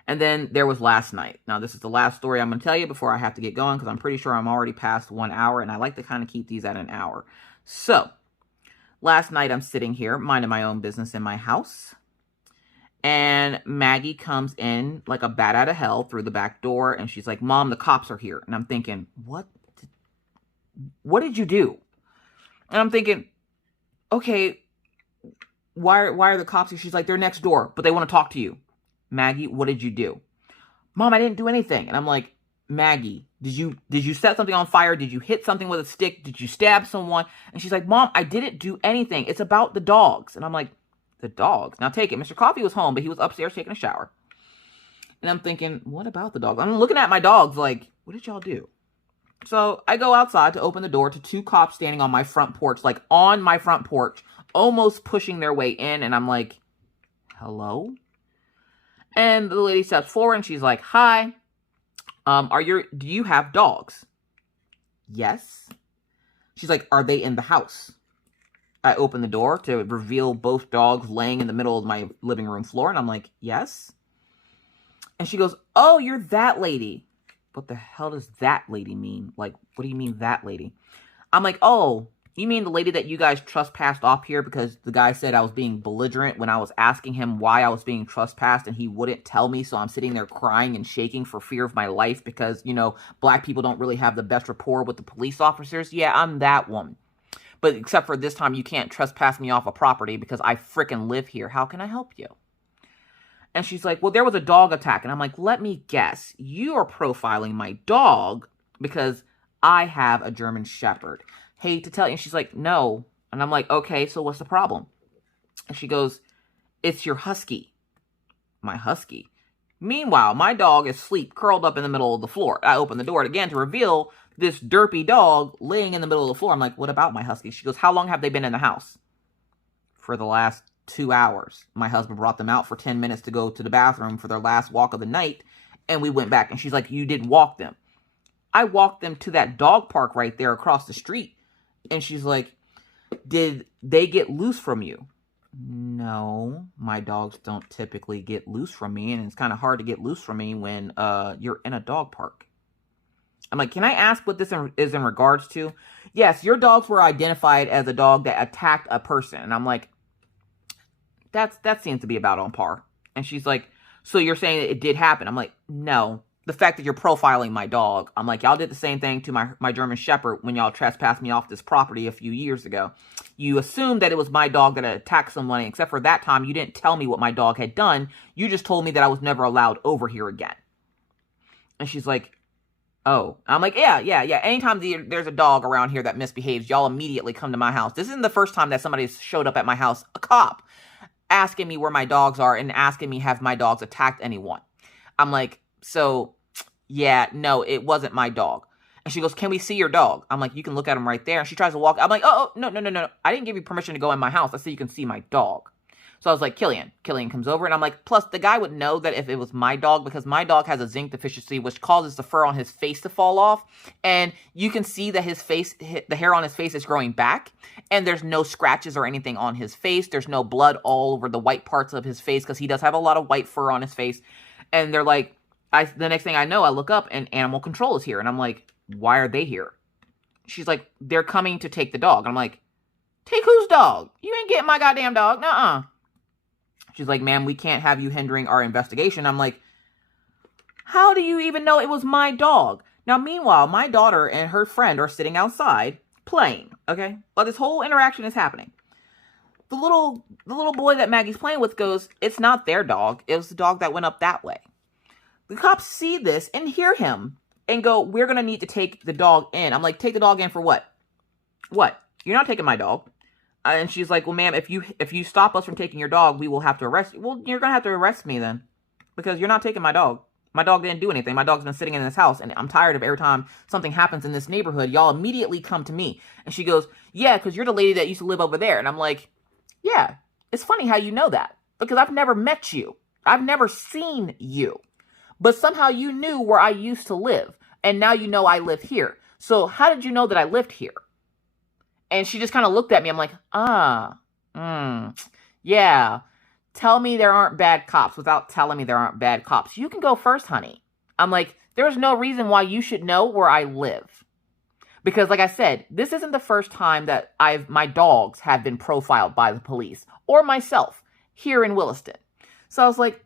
And then there was last night. Now, this is the last story I'm going to tell you before I have to get going, because I'm pretty sure I'm already past 1 hour, and I like to kind of keep these at an hour. So, last night I'm sitting here minding my own business in my house, and Maggie comes in like a bat out of hell through the back door, and she's like, Mom, the cops are here. And I'm thinking, what did you do? And I'm thinking, okay, why are the cops here? She's like, they're next door, but they want to talk to you. Maggie, what did you do? Mom, I didn't do anything. And I'm like, Maggie, did you set something on fire? Did you hit something with a stick? Did you stab someone? And she's like, Mom, I didn't do anything. It's about the dogs. And I'm like, the dogs? Now take it. Mr. Coffee was home, but he was upstairs taking a shower. And I'm thinking, what about the dogs? I'm looking at my dogs like, what did y'all do? So I go outside to open the door to two cops standing on my front porch, like on my front porch, almost pushing their way in. And I'm like, hello? And the lady steps forward and she's like, hi, do you have dogs? Yes. She's like, are they in the house? I open the door to reveal both dogs laying in the middle of my living room floor. And I'm like, yes. And she goes, oh, you're that lady. What the hell does that lady mean? Like, what do you mean that lady? I'm like, oh, you mean the lady that you guys trespassed off here because the guy said I was being belligerent when I was asking him why I was being trespassed and he wouldn't tell me. So I'm sitting there crying and shaking for fear of my life because, you know, black people don't really have the best rapport with the police officers. Yeah, I'm that woman. But except for this time, you can't trespass me off a property because I frickin' live here. How can I help you? And she's like, well, there was a dog attack. And I'm like, let me guess. You are profiling my dog because I have a German Shepherd. Hate to tell you. And she's like, no. And I'm like, okay, so what's the problem? And she goes, it's your husky. My husky. Meanwhile, my dog is asleep, curled up in the middle of the floor. I open the door again to reveal this derpy dog laying in the middle of the floor. I'm like, what about my husky? She goes, how long have they been in the house? For the last 2 hours. My husband brought them out for 10 minutes to go to the bathroom for their last walk of the night. And we went back. And she's like, you didn't walk them. I walked them to that dog park right there across the street. And she's like, did they get loose from you? No, my dogs don't typically get loose from me. And it's kind of hard to get loose from me when you're in a dog park. I'm like, can I ask what this is in regards to? Yes, your dogs were identified as a dog that attacked a person. And I'm like, that seems to be about on par. And she's like, so you're saying that it did happen? I'm like, no. The fact that you're profiling my dog. I'm like, y'all did the same thing to my German Shepherd when y'all trespassed me off this property a few years ago. You assumed that it was my dog that had attacked someone, except for that time you didn't tell me what my dog had done. You just told me that I was never allowed over here again. And she's like, oh. I'm like, yeah. Anytime there's a dog around here that misbehaves, y'all immediately come to my house. This isn't the first time that somebody's showed up at my house, a cop, asking me where my dogs are and asking me, have my dogs attacked anyone? I'm like, so, yeah, no, it wasn't my dog. And she goes, can we see your dog? I'm like, you can look at him right there. And she tries to walk. I'm like, oh, no. I didn't give you permission to go in my house. I said you can see my dog. So I was like, Killian. Killian comes over, and I'm like, plus the guy would know that if it was my dog, because my dog has a zinc deficiency, which causes the fur on his face to fall off. And you can see that his face, the hair on his face is growing back, and there's no scratches or anything on his face. There's no blood all over the white parts of his face, because he does have a lot of white fur on his face. And they're like, the next thing I know, I look up, and animal control is here. And I'm like, why are they here? She's like, they're coming to take the dog. And I'm like, take whose dog? You ain't getting my goddamn dog. Nuh-uh. She's like, ma'am, we can't have you hindering our investigation. I'm like, how do you even know it was my dog? Now, meanwhile, my daughter and her friend are sitting outside playing, okay? While this whole interaction is happening. The little boy that Maggie's playing with goes, it's not their dog. It was the dog that went up that way. The cops see this and hear him and go, we're going to need to take the dog in. I'm like, take the dog in for what? What? You're not taking my dog. And she's like, well, ma'am, if you stop us from taking your dog, we will have to arrest you. Well, you're going to have to arrest me then, because you're not taking my dog. My dog didn't do anything. My dog's been sitting in this house, and I'm tired of every time something happens in this neighborhood, y'all immediately come to me. And she goes, yeah, because you're the lady that used to live over there. And I'm like, yeah, it's funny how you know that, because I've never met you. I've never seen you. But somehow you knew where I used to live, and now you know I live here. So how did you know that I lived here? And she just kind of looked at me. I'm like, yeah. Tell me there aren't bad cops without telling me there aren't bad cops. You can go first, honey. I'm like, there's no reason why you should know where I live. Because like I said, this isn't the first time that my dogs have been profiled by the police or myself here in Williston. So I was like,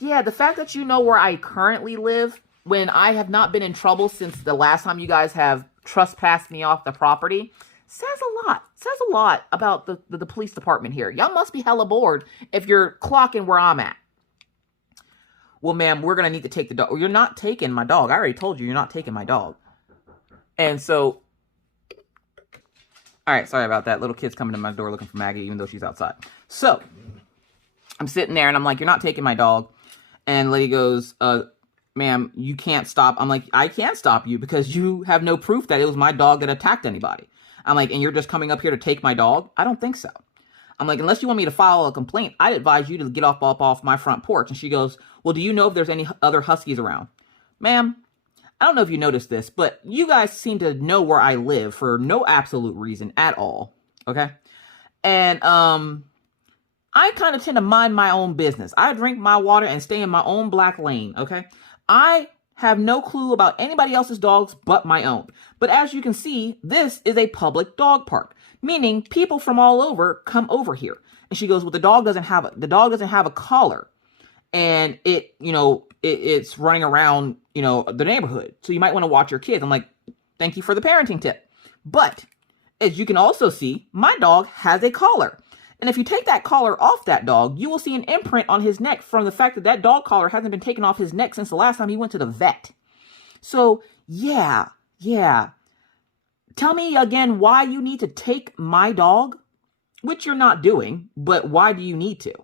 yeah, the fact that you know where I currently live when I have not been in trouble since the last time you guys have trespassed me off the property says a lot. Says a lot about the police department here. Y'all must be hella bored if you're clocking where I'm at. Well, ma'am, we're going to need to take the dog. You're not taking my dog. I already told you you're not taking my dog. And so, all right, sorry about that. Little kid's coming to my door looking for Maggie, even though she's outside. So, I'm sitting there, and I'm like, you're not taking my dog. And the lady goes, ma'am, you can't stop. I'm like, I can't stop you because you have no proof that it was my dog that attacked anybody. I'm like, and you're just coming up here to take my dog? I don't think so. I'm like, unless you want me to file a complaint, I'd advise you to get off my front porch. And she goes, well, do you know if there's any other huskies around? Ma'am, I don't know if you noticed this, but you guys seem to know where I live for no absolute reason at all. Okay? And, I kind of tend to mind my own business. I drink my water and stay in my own black lane. Okay? I have no clue about anybody else's dogs but my own. But as you can see, this is a public dog park, meaning people from all over come over here. And she goes, well, the dog doesn't have a collar, and it's running around, the neighborhood. So you might want to watch your kids. I'm like, thank you for the parenting tip. But as you can also see, my dog has a collar. And if you take that collar off that dog, you will see an imprint on his neck from the fact that that dog collar hasn't been taken off his neck since the last time he went to the vet. So, yeah. Tell me again why you need to take my dog, which you're not doing, but why do you need to?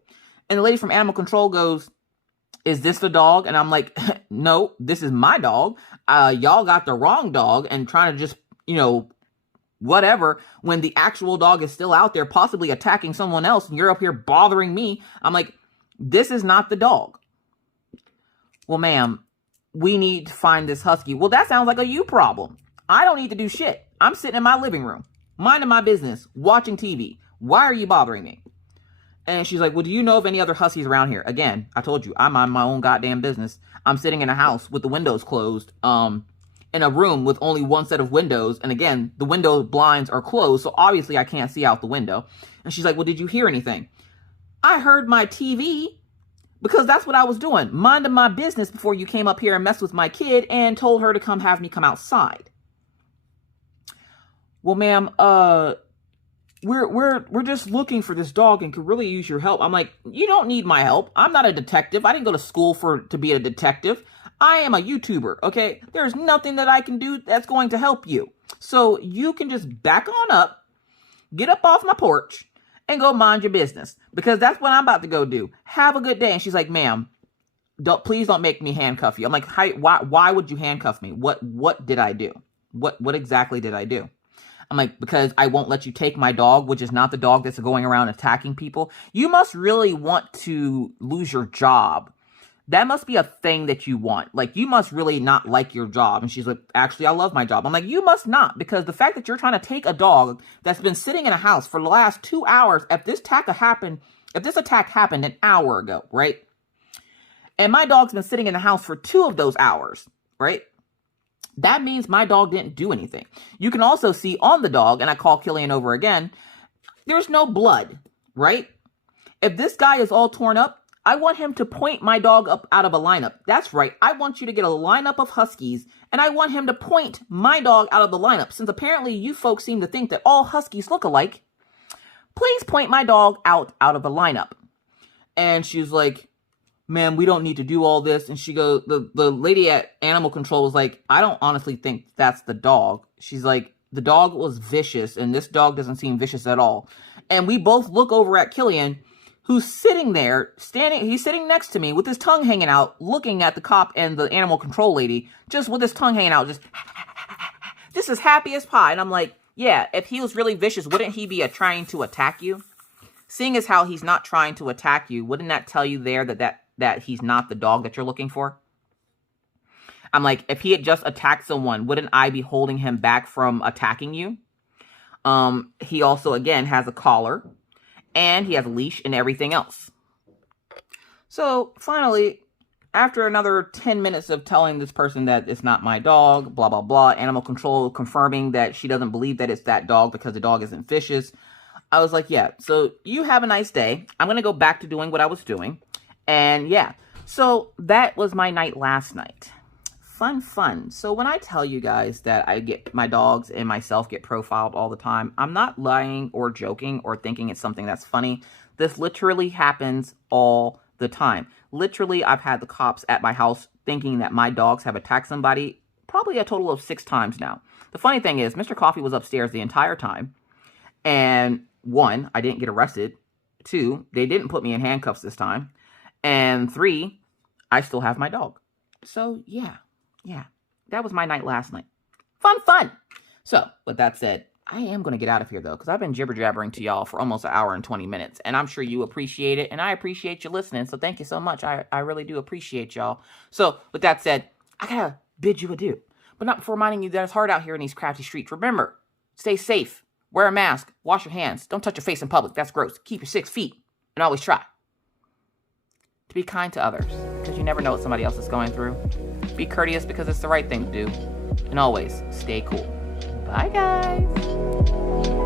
And the lady from Animal Control goes, is this the dog? And I'm like, no, this is my dog. Y'all got the wrong dog and trying to just, whatever, when the actual dog is still out there possibly attacking someone else and you're up here bothering me. I'm like, this is not the dog. Well, ma'am, we need to find this husky. Well, that sounds like a you problem. I don't need to do shit. I'm sitting in my living room, minding my business, watching TV. Why are you bothering me? And she's like, well, do you know of any other huskies around here? Again, I told you, I mind my own goddamn business. I'm sitting in a house with the windows closed, in a room with only one set of windows. And again, the window blinds are closed, so obviously I can't see out the window. And she's like, well, did you hear anything? I heard my TV, because that's what I was doing, minding my business before you came up here and messed with my kid and told her to have me come outside. Well, ma'am, we're just looking for this dog and could really use your help. I'm like, you don't need my help. I'm not a detective. I didn't go to school to be a detective. I am a YouTuber, okay? There's nothing that I can do that's going to help you. So you can just back on up, get up off my porch, and go mind your business. Because that's what I'm about to go do. Have a good day. And she's like, ma'am, please don't make me handcuff you. I'm like, why would you handcuff me? What did I do? What exactly did I do? I'm like, because I won't let you take my dog, which is not the dog that's going around attacking people. You must really want to lose your job. That must be a thing that you want. Like, you must really not like your job. And she's like, actually, I love my job. I'm like, you must not, because the fact that you're trying to take a dog that's been sitting in a house for the last 2 hours, if this attack happened an hour ago, right? And my dog's been sitting in the house for 2 of those hours, right? That means my dog didn't do anything. You can also see on the dog, and I call Killian over again, there's no blood, right? If this guy is all torn up, I want him to point my dog up out of a lineup. That's right. I want you to get a lineup of Huskies, and I want him to point my dog out of the lineup. Since apparently you folks seem to think that all Huskies look alike, please point my dog out of the lineup. And she's like, ma'am, we don't need to do all this. And she goes, the lady at animal control was like, I don't honestly think that's the dog. She's like, the dog was vicious, and this dog doesn't seem vicious at all. And we both look over at Killian, who's sitting there, he's sitting next to me with his tongue hanging out, looking at the cop and the animal control lady, just with his tongue hanging out, just as happy as pie. And I'm like, yeah, if he was really vicious, wouldn't he be trying to attack you? Seeing as how he's not trying to attack you, wouldn't that tell you there that he's not the dog that you're looking for? I'm like, if he had just attacked someone, wouldn't I be holding him back from attacking you? He also, again, has a collar. And he has a leash and everything else. So, finally, after another 10 minutes of telling this person that it's not my dog, blah, blah, blah, animal control confirming that she doesn't believe that it's that dog because the dog isn't vicious, I was like, yeah, so you have a nice day. I'm going to go back to doing what I was doing. And yeah, so that was my night last night. Fun. So when I tell you guys that my dogs and myself get profiled all the time, I'm not lying or joking or thinking it's something that's funny. This literally happens all the time. Literally, I've had the cops at my house thinking that my dogs have attacked somebody probably a total of 6 times now. The funny thing is, Mr. Coffee was upstairs the entire time. And 1, I didn't get arrested. 2, they didn't put me in handcuffs this time. And 3, I still have my dog. So, yeah, that was my night last night. Fun. So, with that said, I am going to get out of here, though, because I've been jibber-jabbering to y'all for almost 1 hour and 20 minutes, and I'm sure you appreciate it, and I appreciate you listening, so thank you so much. I really do appreciate y'all. So, with that said, I got to bid you adieu, but not before reminding you that it's hard out here in these crafty streets. Remember, stay safe, wear a mask, wash your hands, don't touch your face in public, that's gross, keep your 6 feet, and always try to be kind to others, because you never know what somebody else is going through. Be courteous because it's the right thing to do. And always stay cool. Bye, guys.